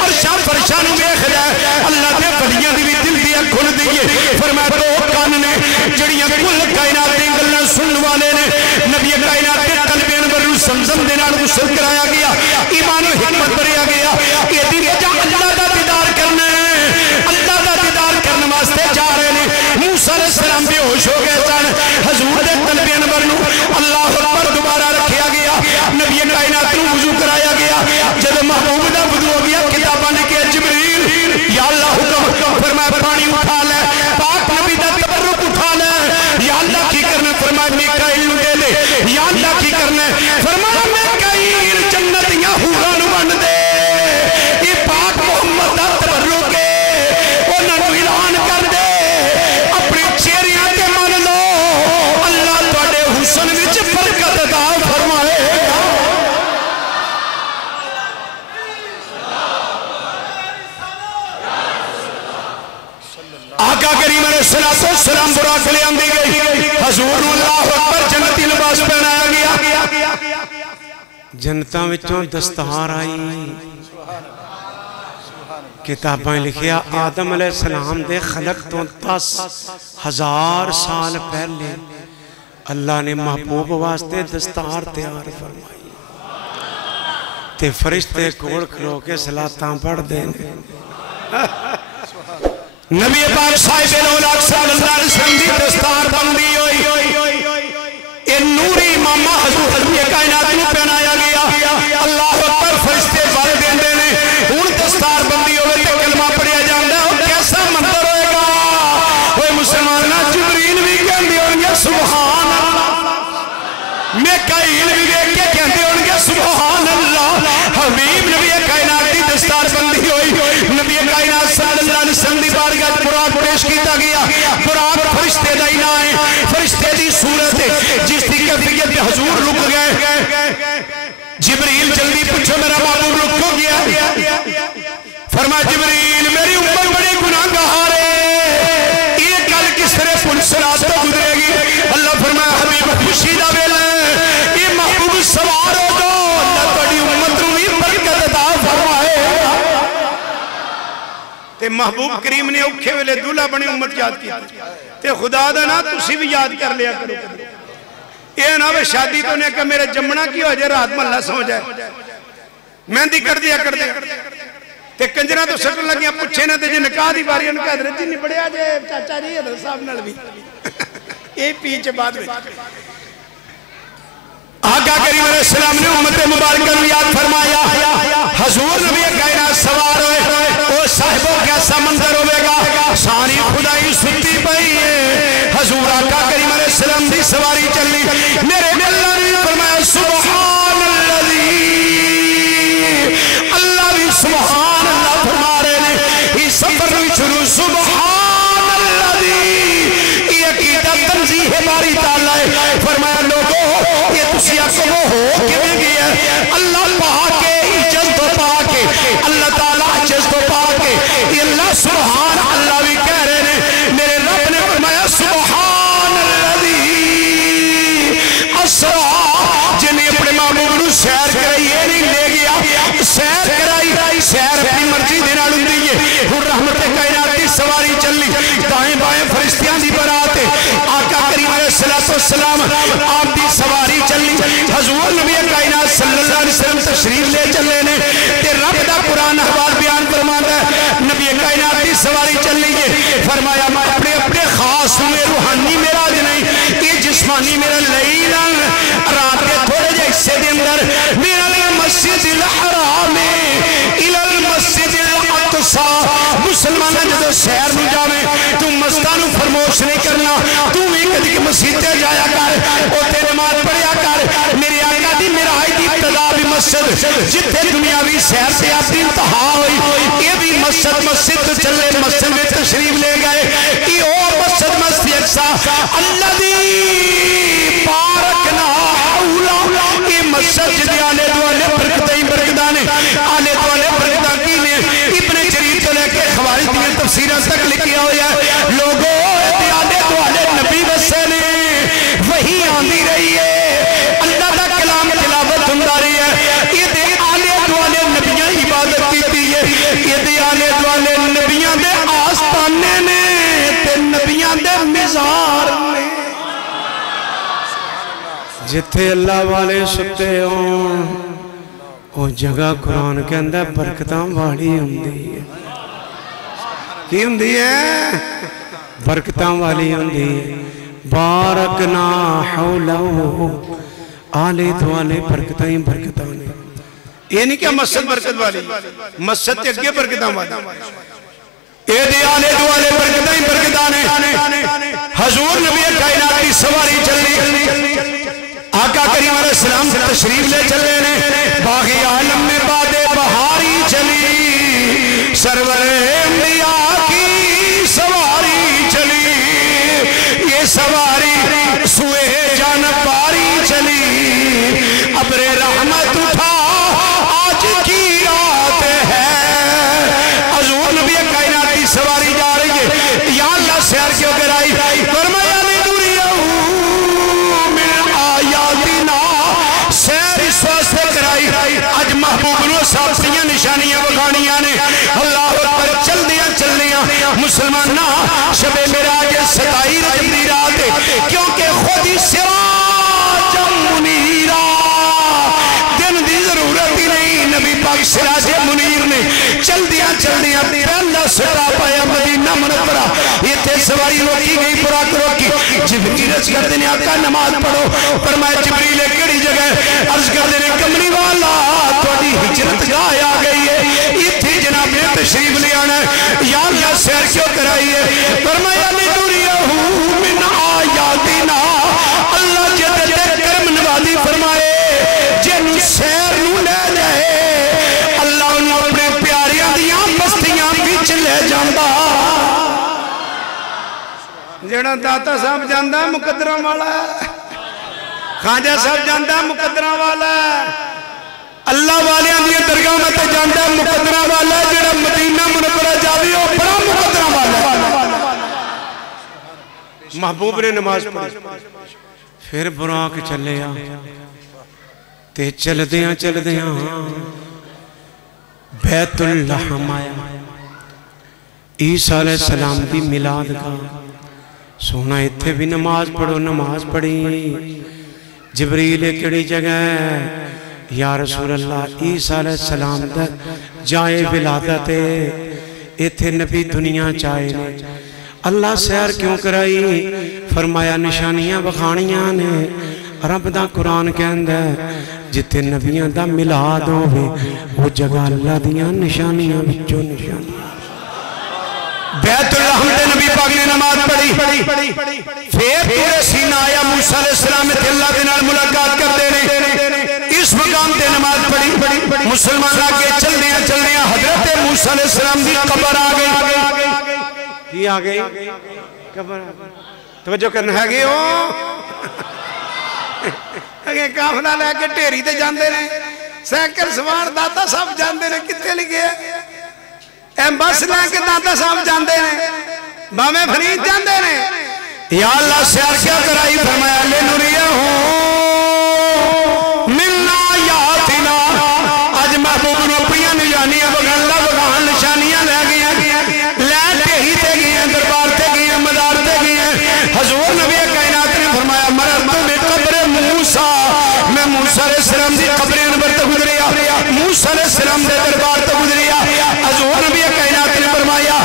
अर्शां फरशां नूं वेखदा अल्लाह दे वलियां दी भी दिल दी अख खुल दईए फरमाया दो कान ने जड़ियां कुल कायनात दी गल्लां सुनने वाले ने नबी कायनात दे कल्बे अनवर नूं समझम दे नाल गुसल कराया गया ईमान और हिकमत भरिया गया एदी वजह अल्लाह दा दीदार करना अल्लाह दा दीदार करने वास्ते जा रहे ने मूसा अलैहि सलाम बेहोश हो गए सन हजूर दे कल्बे अनवर नूं अल्लाह अकबर दोबारा रखा गया नबी कायनात नूं वुजू कराया गया जब महबूब दा वुजू हो गया किताबां लिखे जिब्रील या अल्लाह हुक्म फरमाया पानी उठा ले पाक नबी दा तबरुक उठा ले या अल्लाह की करना फरमाया मीकाईल नूं दे दे या अल्लाह की करना फरमाया मीकाईल जन्नत दियां हूरां नूं वंड दे ये पाक मोहम्मद दा तबरुक है उन्हां नूं ऐलान कर दे अपने चेहरिਆਂ ते मन लो अल्लाह तुहाडे हुस्न विच बरकत अता फरमाए आका करीम अलैहिस्सलाम बुराक ले आंदी गई हजूर नूं अल्लाह अकबर जन्नती लिबास पहनाया गया जन्नतां विचों दस्तहार आई किताबां लिखिया आदम अलैहिस्सलाम दे खलक तो 10,000 साल पहले अल्लाह ने महबूब वास्ते दस्तहार तैयार फरमाई ते फरिश्ते कोल खलो के सलातां पढ़दे ने नबी पाक साहिब औलाद सल्लल्लाहु अलैहि वसल्लम दी दस्तार बंदी होई ए नूरी मामा हजूर हजूर कायनात नूं पहनाया गया अल्लाह अकबर फरिश्ते बल देंदे ने हुण दस्तार बंदी होवे ते कलमा पढ़िया जांदा ओ कैसा मंजर होएगा ओए मुसलमाना जिब्रील भी कहंदे होणगे सुभान अल्लाह मीकाईल भी देख के कहंदे होणगे सुभान अल्लाह हबीब नबी कायनात दी दस्तार बंदी होई नबी कायनात सल्लल्लाहु अलैहि वसल्लम दी बारगाह बुराक पेश किया गया बुराक फरिश्ते दा ही नाम है फरिश्ते दी सूरत जिसकी कैफियत में हजूर रुक गए जिब्रील जल्दी पूछो मेरा महबूब रुक हो गया फरमाया जिब्रील मेरी उम्मत बड़ी गुनाहगार है ये कल किस तरह पुलसरात तो गुजरेगी अल्लाह फरमाया हबीब खुशी दा वेला ये महबूब सवार हो जाओ अल्लाह तुम्हारी उम्मत नूं भी बरकत अता फरमाए ते महबूब करीम ने औखे वेले दूल्हा बनी उम्मत याद की ते खुदा दा ना तुसी भी याद कर लिया करो ये ना वे शादी तो ने कहा मेरे जमना की हो जाए रात महला सो जाए मेहंदी कर दिया ते कंजरा तो सटन लगिया पुछे ना ते जे निकाह दी बारी उनका हजरत जी निबड़िया जे चाचा जी हजरत साहब नाल भी ए पीछे बाद में आका करीम अलैहिस्सलाम ने उम्मत मुबारक को याद फरमाया हजूर नबी कायनात सवार होए ओ साहिबो कैसा मंजर होवेगा सारी खुदाई सुती पई है हजूर आका करीम अलैहिस्सलाम दी सवारी चली मेरे अल्लाह ने फरमाया सुभान अल्लाजी अल्लाह भी सुभान अल्लाह फरमा रहे ने इस सफर में शुरू सुभान अल्लाजी ये कीदा तंजीह बारी ताला है फरमाया लोगो ये तुसी आको हो किवें गया अल्लाह पाक के इज्जत तो पाक के अल्लाह ताला इज्जत तो पाक के ये अल्लाह सुभान अल्लाह भी कह रहे ने मेरे रब ने फरमाया सुभान अल्लाजी असरा जिन्हें अपने महबूब नूं सैर कराई ये नहीं ले गया सैर कराई सैर अपनी मर्जी दे नाल हुंदी है हुण रहमत कायनात दी सवारी चली दाएं बाएं फरिश्तियां दी बरात आका करीम अलैहिस्सलाम आप दी सवारी चली हजूर नबी कायनात सल्लल्लाहु अलैहि वसल्लम तशरीफ ले चले ने ते रब दा कुरान अहवाल बयान फरमांदा है नबी कायनात दी सवारी चली है फरमाया मैं अपने अपने खास में रूहानी मेराज नहीं ये जिस्मानी मेरा लई ना रात के थोड़े जे हिस्से दे अंदर मेरा मस्जिद हराम इलल मस्जिद अक़सा मुसलमान जो शहर में जावे तू मस्तां नूं फरमोश नहीं करना तू भी कदी मस्जिद ते जाया कर ओथे नमाज पढ़िया कर मेरे आका दी मेराज दी इब्तिदा भी मस्जिद जिथे दुनियावी शहर से आपकी इंतहा हुई ये भी मस्जिद तो चले मस्जिद में तशरीफ ले गए कि ओ मस्जिद अक़सा अल्लज़ी बारकना हौला ये मस्जिद दे आले दुआले बरकतां ही बरकतां ने आले दुआले बरकतां की ने इब्ने जरीर तो लेके खवारिज दी तफसीरां तक लिखिया होया है लोगों दे आले दुआले नबी वसे जिथे अल्लाह वाले सुते होन वो जगह कुरान कहंदा बरकतां वाली हुंदी है। की हुंदी है? बरकतां वाली हुंदी है। बारकना हौलहु आले दुआले बरकतां ही बरकतां ने। ये नहीं क्या मस्जिद बरकत वाली, मस्जिद के अगे बरकतां वाली, ये आले दुआले बरकतां ही बरकतां ने। हुजूर नबी कायनात की सवारी चलनी, आका करीम अलैहिस्सलाम तशरीफ ले चले ने। बागी आलम में बादे बहारी चली, सरवरे अंबिया की सवारी चली। ये सवारी सुए जान पारी चली, अब्रे रहमत उठा आज की रात है। हुजूर नबी कायनात की सवारी जा रही है, या अल्लाह सैर क्यों कराई? फरमाया ने दूरी मिन आयातिना, सैर इस वास्ते कराई अज महबूब नु साफियां निशानियां बखानियां ने। अल्लाह अकबर चलदियां चलदियां मुसलमाना शबे मेराज 27 रजब दी रात है, क्योंकि खुद ही सिराज मुनीरा, दिन दी जरूरत ही नहीं, नबी पाक सिराज मुनीर ने चलदियां चलदियां पहला सटा पाया मदीना मुनव्वरा। इत्थे सवारी रोकी गई, बुराक रोकी। जिब्रील अर्ज करदे ने आका नमाज पढ़ो। फरमाया जिब्रील केड़ी जगह? अर्ज करदे ने कमली वाला तुहाडी हिजरत गाह आ गई है, इत्थे जनाब ने तशरीफ ले आना है। या अल्लाह सैर क्यों कराई है? फरमाया लिदुरियहु मिन आयातिना, अल्लाह जिहदे ते करम नवाजी फरमाए, जिन्नू सैर नू ले जाए अल्लाह उन्हें अपने प्यारियां दियां बस्तियां विच ले जांदा। जेड़ा दाता साहब जांदा मुकद्दरां वाला, खाजा साहब जांदा मुकद्दरां वाला, अल्लाह वालियां दी दरगाह में तो जांदा मुकद्दरां वाला। जेड़ा मदीना मुनव्वरा जावे वो बड़ा मुकद्दरां वाला। महबूब ने नमाज पढ़ी, फिर बुराक चले ते चलदियां चलदियां बैतुल रहम आया। ईसा अलैहिस्सलाम दी मिलाद का सोना, इत्थे भी नमाज पढ़ो। नमाज पढ़ी, जिब्रील केड़ी जगह? या रसूल अल्लाह ईसा अलैहिस्सलाम दा जाए विलादत, इत्थे नबी दुनिया च आए ने। अल्लाह सैर क्यों कराई? फरमाया निशानियां बखानियां ने। रब दा कुरान कहंदा जिथे नबियां दा मिलाद होवे वो जगह अल्लाह दियां निशानियां विचों निशानियां। बैतुल रहम दे नबी पाक ने नमाज पढ़ी, फिर पूरे सीना आया। मूसा अलैहिस्सलाम ते अल्लाह दे नाल मुलाकात करदे ने। इस मकाम ते नमाज पढ़ी, मुसलमान आगे चलदियां चलदियां हजरत मूसा अलैहिस्सलाम दी कब्र आ गई। की आ गई? कब्र। तवज्जो करना है कि ओ अगे काफला लेके ढेरी ते जांदे ने, साइकिल सवार दाता साहब जांदे ने। कित्थे लिखे बस लेके दाता साहब जांदे ने, बामे फरीद जांदे ने। या अल्लाह सैर क्या कराई? फरमाया ले नुरियहु मिन आयातिना। अज महबूब नु अपनियां निशानियां बगाला बगान निशानियां ले गए, ले ढेरी ते गए, दरबार ते गए, मजार ते गए। हुजूर नबी कायनात ने फरमाया मरतु बि कब्र मूसा, मैं मूसा अलैहिस्सलाम दी कब्र अनवर ते गुजरिया, मूसा अलैहिस्सलाम दे दरबार ते गुजरिया। हुजूर नबी कायनात ने फरमाया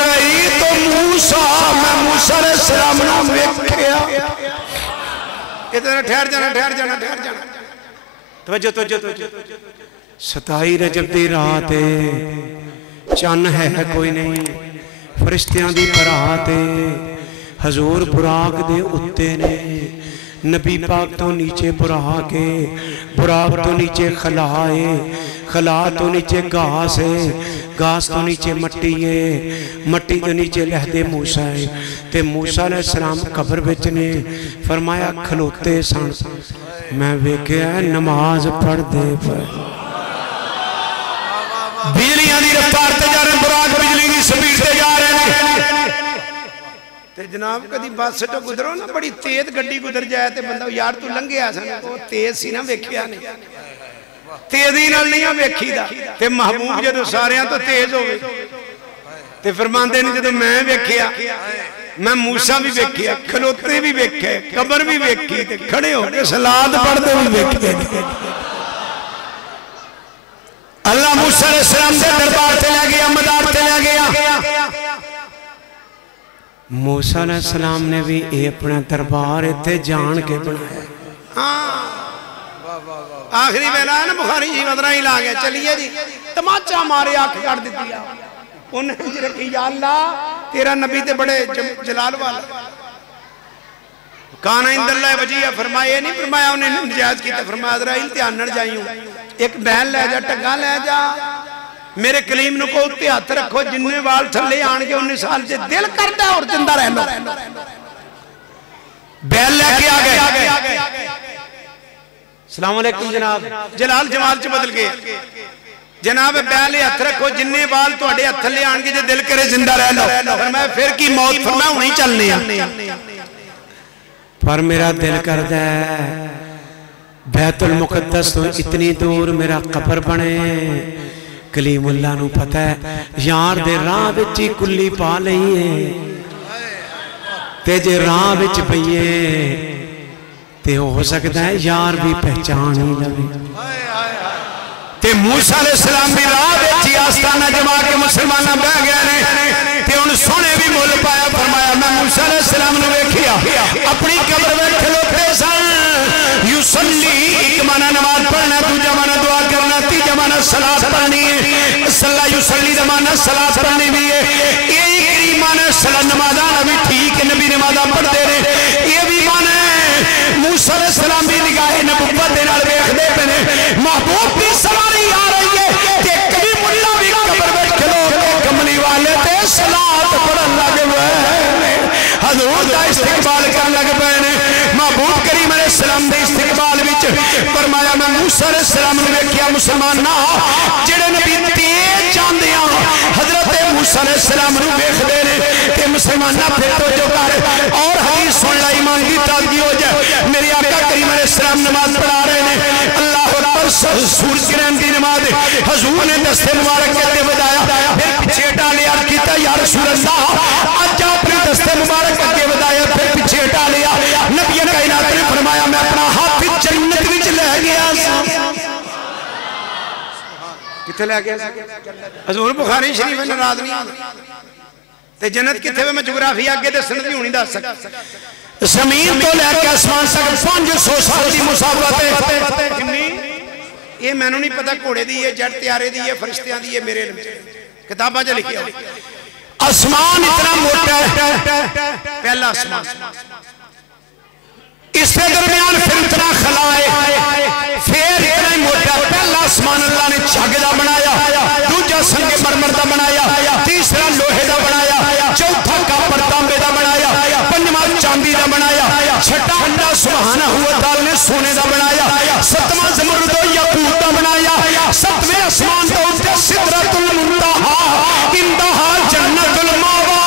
रही तो मूसा, मैं मूसा अलैहिस्सलाम नु वेखिया। इधर ठहर जाना, ठहर जाना, ठहर जाना। तवज्जो तवज्जो तवज्जो। 27 रजब दी रात है, चन्न है कोई नहीं, फरिश्तियां दी बरात है। हजूर बुराक दे उत्ते ने, नबी पाक तो नीचे बुराक है, बुराक तो नीचे खला है, खला तो नीचे घास है, घास तो नीचे मट्टी है, मट्टी तो नीचे लहदे मूसा है। ते मूसा अलैहिस्सलाम कब्र विच ने। फरमाया खलोते सन, मैं वेख्या नमाज पढ़दे पे। बिजलियां दी रफ्तार ते जा रहे, बुराक बिजली दी स्पीड ते जा रहे हैं। ते जनाब कदी बस तो गुजरो ना, बड़ी तेज गड्डी गुजर जाए ते बंदा यार तू लंघिया सन, वो तेज सी ना, वेखिया नहीं, तेजी नाल नहीं वेखीदा। ते महबूब जदों सारियां तो तेज होवे ते फरमांदे ने जदों मैं वेखिया मैं मूसा भी वेख्या, खलोते भी वेखे, कबर भी वेखी, खड़े होकर सलाद पढ़ते भी वेखे। अल्लाह मूसा अलैहिस्सलाम के दरबार से ले गया, मदार से ले गया। मूसा अलैहिस्सलाम ने भी ये अपना दरबार इतने जान के बनाया। हाँ आखिरी वेला है ना, बुखारी जी मदरा ही ला गया, चलिए जी तमाचा मारे अख कट दी। उन्हें रखी या अल्लाह तेरा नबी ते बड़े जलाल वाला काना इंदल्लाह वजिया फरमाया, नहीं फरमाया उन्हें नजायज किया, फरमाया इज़राइल ध्यान न जाइयो, एक बैल ले जा, टग्गा ले जा, मेरे कलीम नु को उत्ते हाथ रखो, जिन्ने वाल थले आन के 19 साल से दिल करदा और जिंदा रहना। बैल लेके आ गए। अस्सलाम वालेकुम जनाब, जलाल जमाल च बदल गए। जनाब बैल हथ रखो, जिन्ने बाल तुहाडे हथ थले आन के जे दिल करे जिंदा रह लो। फरमाया फिर की मौत, फरमाया हुणे चलने आ। पर मेरा दिल करदा है बैतुल मुकद्दस तो इतनी दूर मेरा कब्र बने। कलीमुल्लाह नू पता है यार दे राह विच ही कुल्ली पा लईए, ते जे राह विच पईए ते हो सकता है यार भी पहचान ही लवे। ते मूसा अलैहिस्सलाम भी राह विच आस्ताना जमा के मुसलमाना बह गए ने, ते हुण सोने भी मुल पाया। फरमाया मैं मूसा अलैहिस्सलाम नू वेखिया अपनी कब्र विच खलोते सन। युसल्ली एक माना नमाज पढ़ना, दूजा माना दुआ करना, तीजा माना सलात पढ़नी है। सल्ला युसल्ली दा माना सलात पढ़नी भी है। यही करीम माना सलात नमाज़ां भी ठीक है, नबी नमाज़ां पढ़दे ने, ये भी माना मूसा अलैहिस्सलाम भी निगाह नबुव्वत दे नाल वेखदे पे ने। महबूब की सवारी आ रही है ते कभी मुल्ला भी कब्र विच खलो के कमली वाले ते सलात पढ़न लग पए, हजूर दा इस्तकबाल करन लग पए ने। महबूब करीम अलैहिस्सलाम दे इस्तकबाल विच फरमाया मैं मूसा अलैहिस्सलाम नू वेखिया मुसलमाना जेड़े नबी तेज जांदे आ हजरत मूसा अलैहिस्सलाम नू वेखदे ने ते मुसलमाना फिर तो जो कर और हदीस सुन ला, ईमान की ताजगी हो जाए। मेरे आका करीम अलैहिस्सलाम नमाज पढ़ा रहे ने, अल्लाह अकबर सूरज ग्रहण की नमाज हजूर ने दस्ते मुबारक करके बजाया, फिर पीछे हटा लिया, कीता या रसूल अल्लाह आज अपने दस्ते मुबारक करके बजाया, फिर पीछे हटा लिया। नबी कायनात ने फरमाया मैं अपना हाथ जन्नत विच ले गया। किथे ले गया हजूर? बुखारी शरीफ में नाराज नहीं ते जन्नत किथे वे मैं जोग्राफी आगे दसन भी हुणी दस सकदा। जमीन तो लेके आसमान तक 500 साल की मुसाफत है। ये मैनू नहीं पता घोड़े दी है, जट त्यारे दी है, फरिश्तियां दी है, मेरे किताबां च लिखिया। आसमान इतना मोटा है, पहला आसमान, इसके दरमियान फिर इतना खला है, फिर इतना ही मोटा। पहला आसमान अल्लाह ने झग दा बनाया, दूजा संगे मरमर दा बनाया, तीसरा लोहे दा बनाया, चौथा कापर तांबे दा बनाया, पंजवां चांदी दा बनाया, छठा अल्लाह सुब्हानहू व तआला ने सोने दा बनाया, सतवां ज़मरुद व याकूत दा बनाया, सतवें आसमान दे उत्ते सिदरतुल मुंतहा इंदहा जन्नतुल मावा।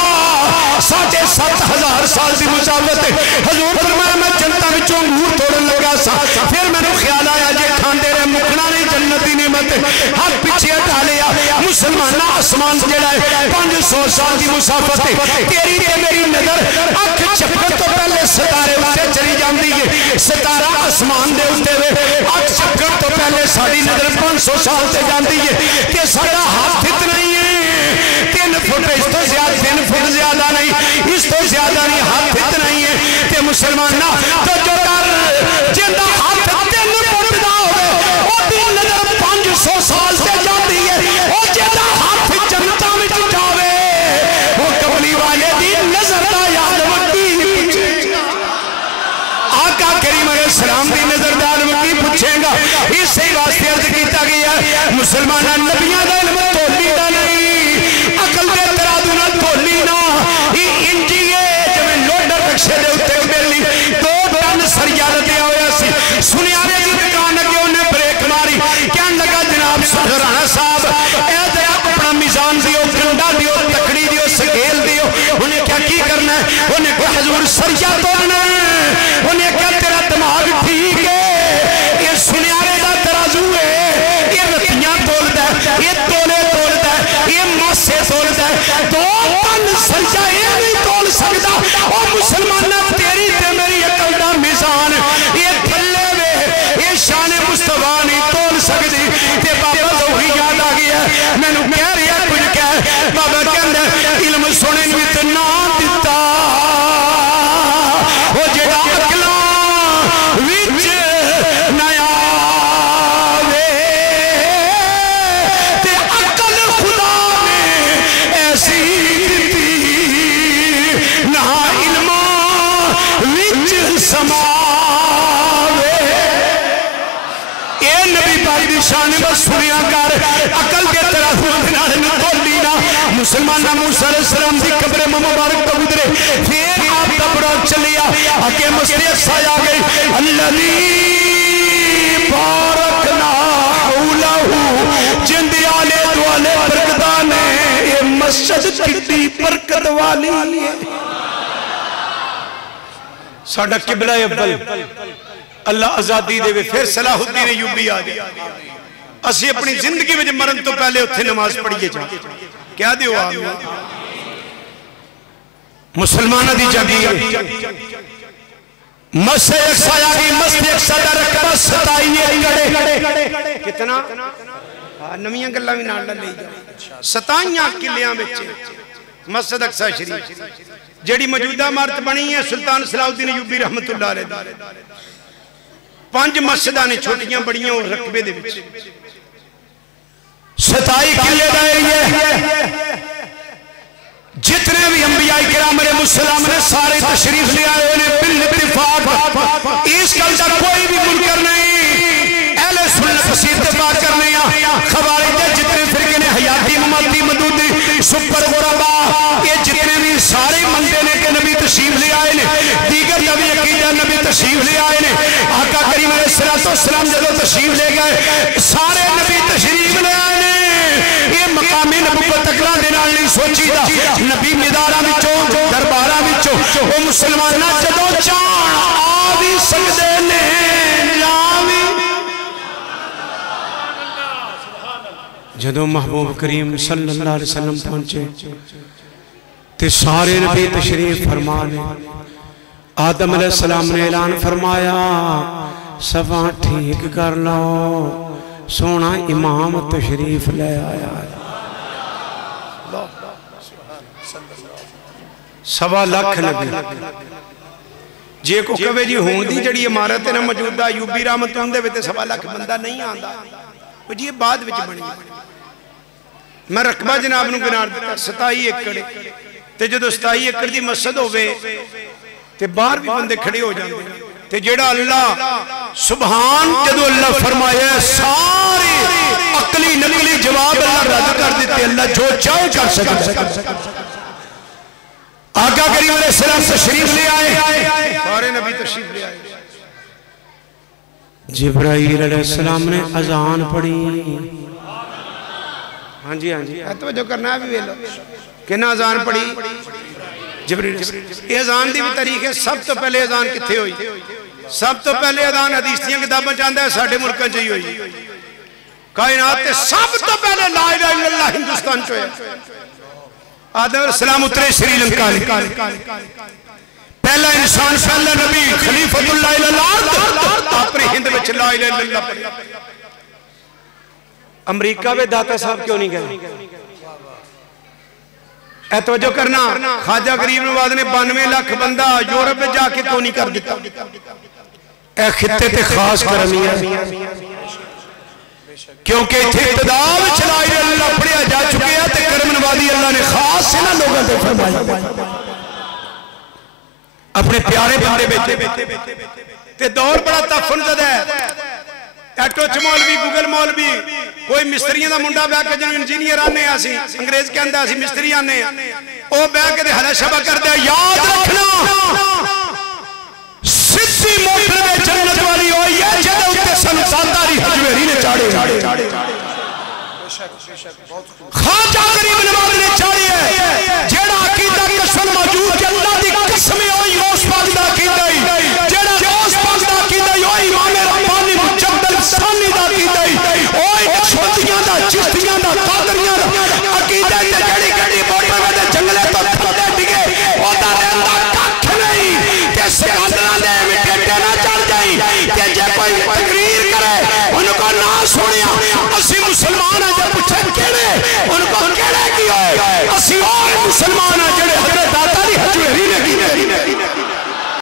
7,500 साल की मुसाफत। हजूर फरमाया मैं जनता विचों अंगूर तोड़न लगा सा, फिर मैंने ख्याल आया जे खांदे रहे मुकना नहीं जन्नत दी नेमत, हाथ पीछे हटा लिया। मुसलमाना आसमान जेड़ा है 500 साल की मुसाफत है, तेरी ते मेरी नजर अख झपकन तो पहले सितारे उत्ते चली जाती है। सितारा आसमान दे उत्ते वे, अख झपकन तो पहले साडी नजर 500 साल से जाती है कि साडा हाथ इतना ही है 3 फुट, इस तो ज्यादा 3 फुट ज्यादा नहीं, इस तो ज्यादा नहीं, हाथ इतना ही है। ते मुसलमाना तो जो कर जिंदा हाथ 3 फुट दा होवे ओदी नजर 500 साल से जाती है, ओ जिंदा हाथ जन्नत विच जावे वो कमली वाले दी नजर दा याद वकी पूछेगा। आका करीम अलैहिस्सलाम दी नजर दा वकी पूछेगा। इसे वास्ते अर्ज कीता गया मुसलमाना नबियां दा इल्म तोली दा नहीं, अकल दे तराजू नाल तोली ना, इंजी जिवें लोडर रिक्शे दे उत्ते मेली 2 टन सरिया लदया होया सी। सुनियारे दी दुकान अगे उन्हें ब्रेक मारी, कहन लगा जनाब राणा साहब ए ते अपना मीजान दियो, डंडा दियो, तकड़ी दियो, स्केल दियो। उन्हें क्या की करना है? उन्हें कहा हजूर सरिया तोड़ना है। उन्हें क्या तेरा दिमाग ठीक है? ये सुनियारे दा तराजू है, ये रतियां तोलदा है, ये तोले तोलदा है, ये मासे तोलदा है। 2 टन सरिया ये नहीं तोल सकता ओ मुसलमाना तेरी ते मेरी अकल दा मिजान ये थल्ले वे ये शान मुस्तफा नहीं तोल सकदी ते बाबा वही याद आ गया मैनू कह रहा कुछ कह बाबा कहंदा इल्म सुने भी ते ना दिता ओ जेड़ा अकलां विच ना आवे ते अकल खुदा ने ऐसी दिती ना इल्म विच समावे ए नबी पाक दी शान बस सुनिया कर अकल दे तेरा नाल तोली ना मुसलमान मूसा अलैहिस्सलाम दी कब्र मुबारक तो गुजरे फिर आप दा बड़ा चलिया आगे मस्जिद अक्सा आ गई अल्लज़ी बारकना हौलहु जिंदे आले दुआले बरकतां ने ये मस्जिद कितनी बरकत वाली है साडा किबला अव्वल अल्लाह आजादी देवे फिर सलाहुद्दीन अय्यूबी आ जाए असी अपनी जिंदगी में मरन तो पहले उत्थे नमाज पढ़िए जा क्या दियो आमीन मुसलमानों दी जागीर मस्जिद अक्सा आ गई मस्जिद अक्सा दा रकबा 27 एकड़ कितना नवीं गल्लां भी नाल ले जा 27 किलियां विच मस्जिद अक्सा शरीफ जेड़ी मौजूदा इमारत बनी है सुल्तान सलाहुद्दीन अय्यूबी रहमतुल्लाह अलैह 5 मस्जिदां ने छोटियां बड़ियां और रकबे दे विच 27 किले दा एरिया जितने भी अंबिया किराम अलैहिस्सलाम ने सारे तशरीफ ले आए ने बिल इत्तिफाक इस गल का कोई भी मुनकर नहीं अहले सुन्नत सीधे बात करने खवारिज जितने फिरके ने हयाती ममाती मदूदी सुपर गुरबा ये जितने भी सारे मंदे ने कि नबी तशरीफ ले आए ने दीगर नबी अकीदा नबी तशरीफ ले आए ने आका करीम अलैहिस्सलाम जब तशरीफ ले गए सारे नबी तशरीफ ले आए ने ये मकामी नबूवत अकलां दे नाल नहीं सोचीदा नबी मिदारां विचों दरबारां विचों ओ मुसलमानां जदों चाहण आ भी सकदे ने जा भी जदों महबूब करीम सल्लल्लाहु अलैहि वसल्लम पहुंचे ते सारे नबी तशरीफ फरमा ले आदम अलैहिस्सलाम ने ऐलान फरमाया सफा ठीक कर लो सोना इमाम तशरीफ ले आया 1.25 लाख नबी जे को कहे जी हुण दी जड़ी इमारत है ना मौजूदा अय्यूबी रहमतुल्लाह दे विच 1.25 लाख बंदा नहीं आंदा जी बाद विच बनी मैं रकबा जनाब नूं गिना दिता 27 एकड़ ते जदों 27 एकड़ दी मस्जिद होवे ते बाहर भी बंदे खड़े हो जांदे ते जेड़ा अल्लाह सुभान जदों अल्लाह फरमाया सारे अकली नकली जवाब अल्लाह रद्द कर दिते अल्लाह जो चाहे कर सकता आका करीम अलैहिस्सलाम तशरीफ ले आए सारे नबी तशरीफ ले आए जिब्राईल अलैहिस्सलाम ने अजान पढ़ी हाँ जी तवज्जो करना भी वेलो किन्ना अजान पढ़ी जिब्रील ये अजान दी भी तारीख है सब तो पहले अजान किथे हुई सब तो पहले अजान हदीस दी किताबां च आंदा है साडे मुल्कां च ही हुई कायनात ते सब तो पहले ला इलाहा इल्लल्लाह हिंदुस्तान च होया आदम अलैहिस्सलाम उतरे श्रीलंका पहला इंसान पहला नबी खलीफतुल्लाह अपने हिंद में ला इलाहा इल्लल्लाह अमेरिका में दाता साहब क्यों नहीं गए तवज्जो करना ख्वाजा गरीब नवाज ने 92 लाख बंदा यूरोप में जाके क्यों नहीं कर दिता ए खित्ते ते खास करनी है क्योंकि इत्थे इब्तिदा विच ला इलाहा इल्लल्लाह पढ़िया जा चुके हैं ते करम नवाजी अल्लाह ने खास इन्हां लोगों ते फरमाया अपने प्यारे बंदे बेचे ते दौर बड़ा तफनज़दा है एटोच मौलवी गूगल मौलवी कोई मिस्त्रियों का मुंडा बह के जिन्होंने इंजीनियर आने अंग्रेज कहता मिस्त्री आने वो बह के हला शबा करते याद रखना सीधी मोटर में जन्नत वाली होई है जेदे उत्ते सानू सादारी हजवेरी ने चाड़े ख्वाजा गरीब नवाज ने चाड़ी है जेड़ा अकीदा कसम मौजूद के अल्लाह दी कसम होई उस पाक दा अकीदा ही जेड़ा उस पाक दा अकीदा ही ओई इमाम रब्बानी मुजद्दद सानी दा अकीदा ही ओई छोटियां दा चिश्तियां दा कादरियां दा अकीदा ते जेड़ी गड़ी मोटर दे जंगले तो थल्ले डिगे ओदा रहंदा कख उनको ना सुनिया असी मुसलमान है जब पूछे केड़े उनको केड़े की होए असी और मुसलमान है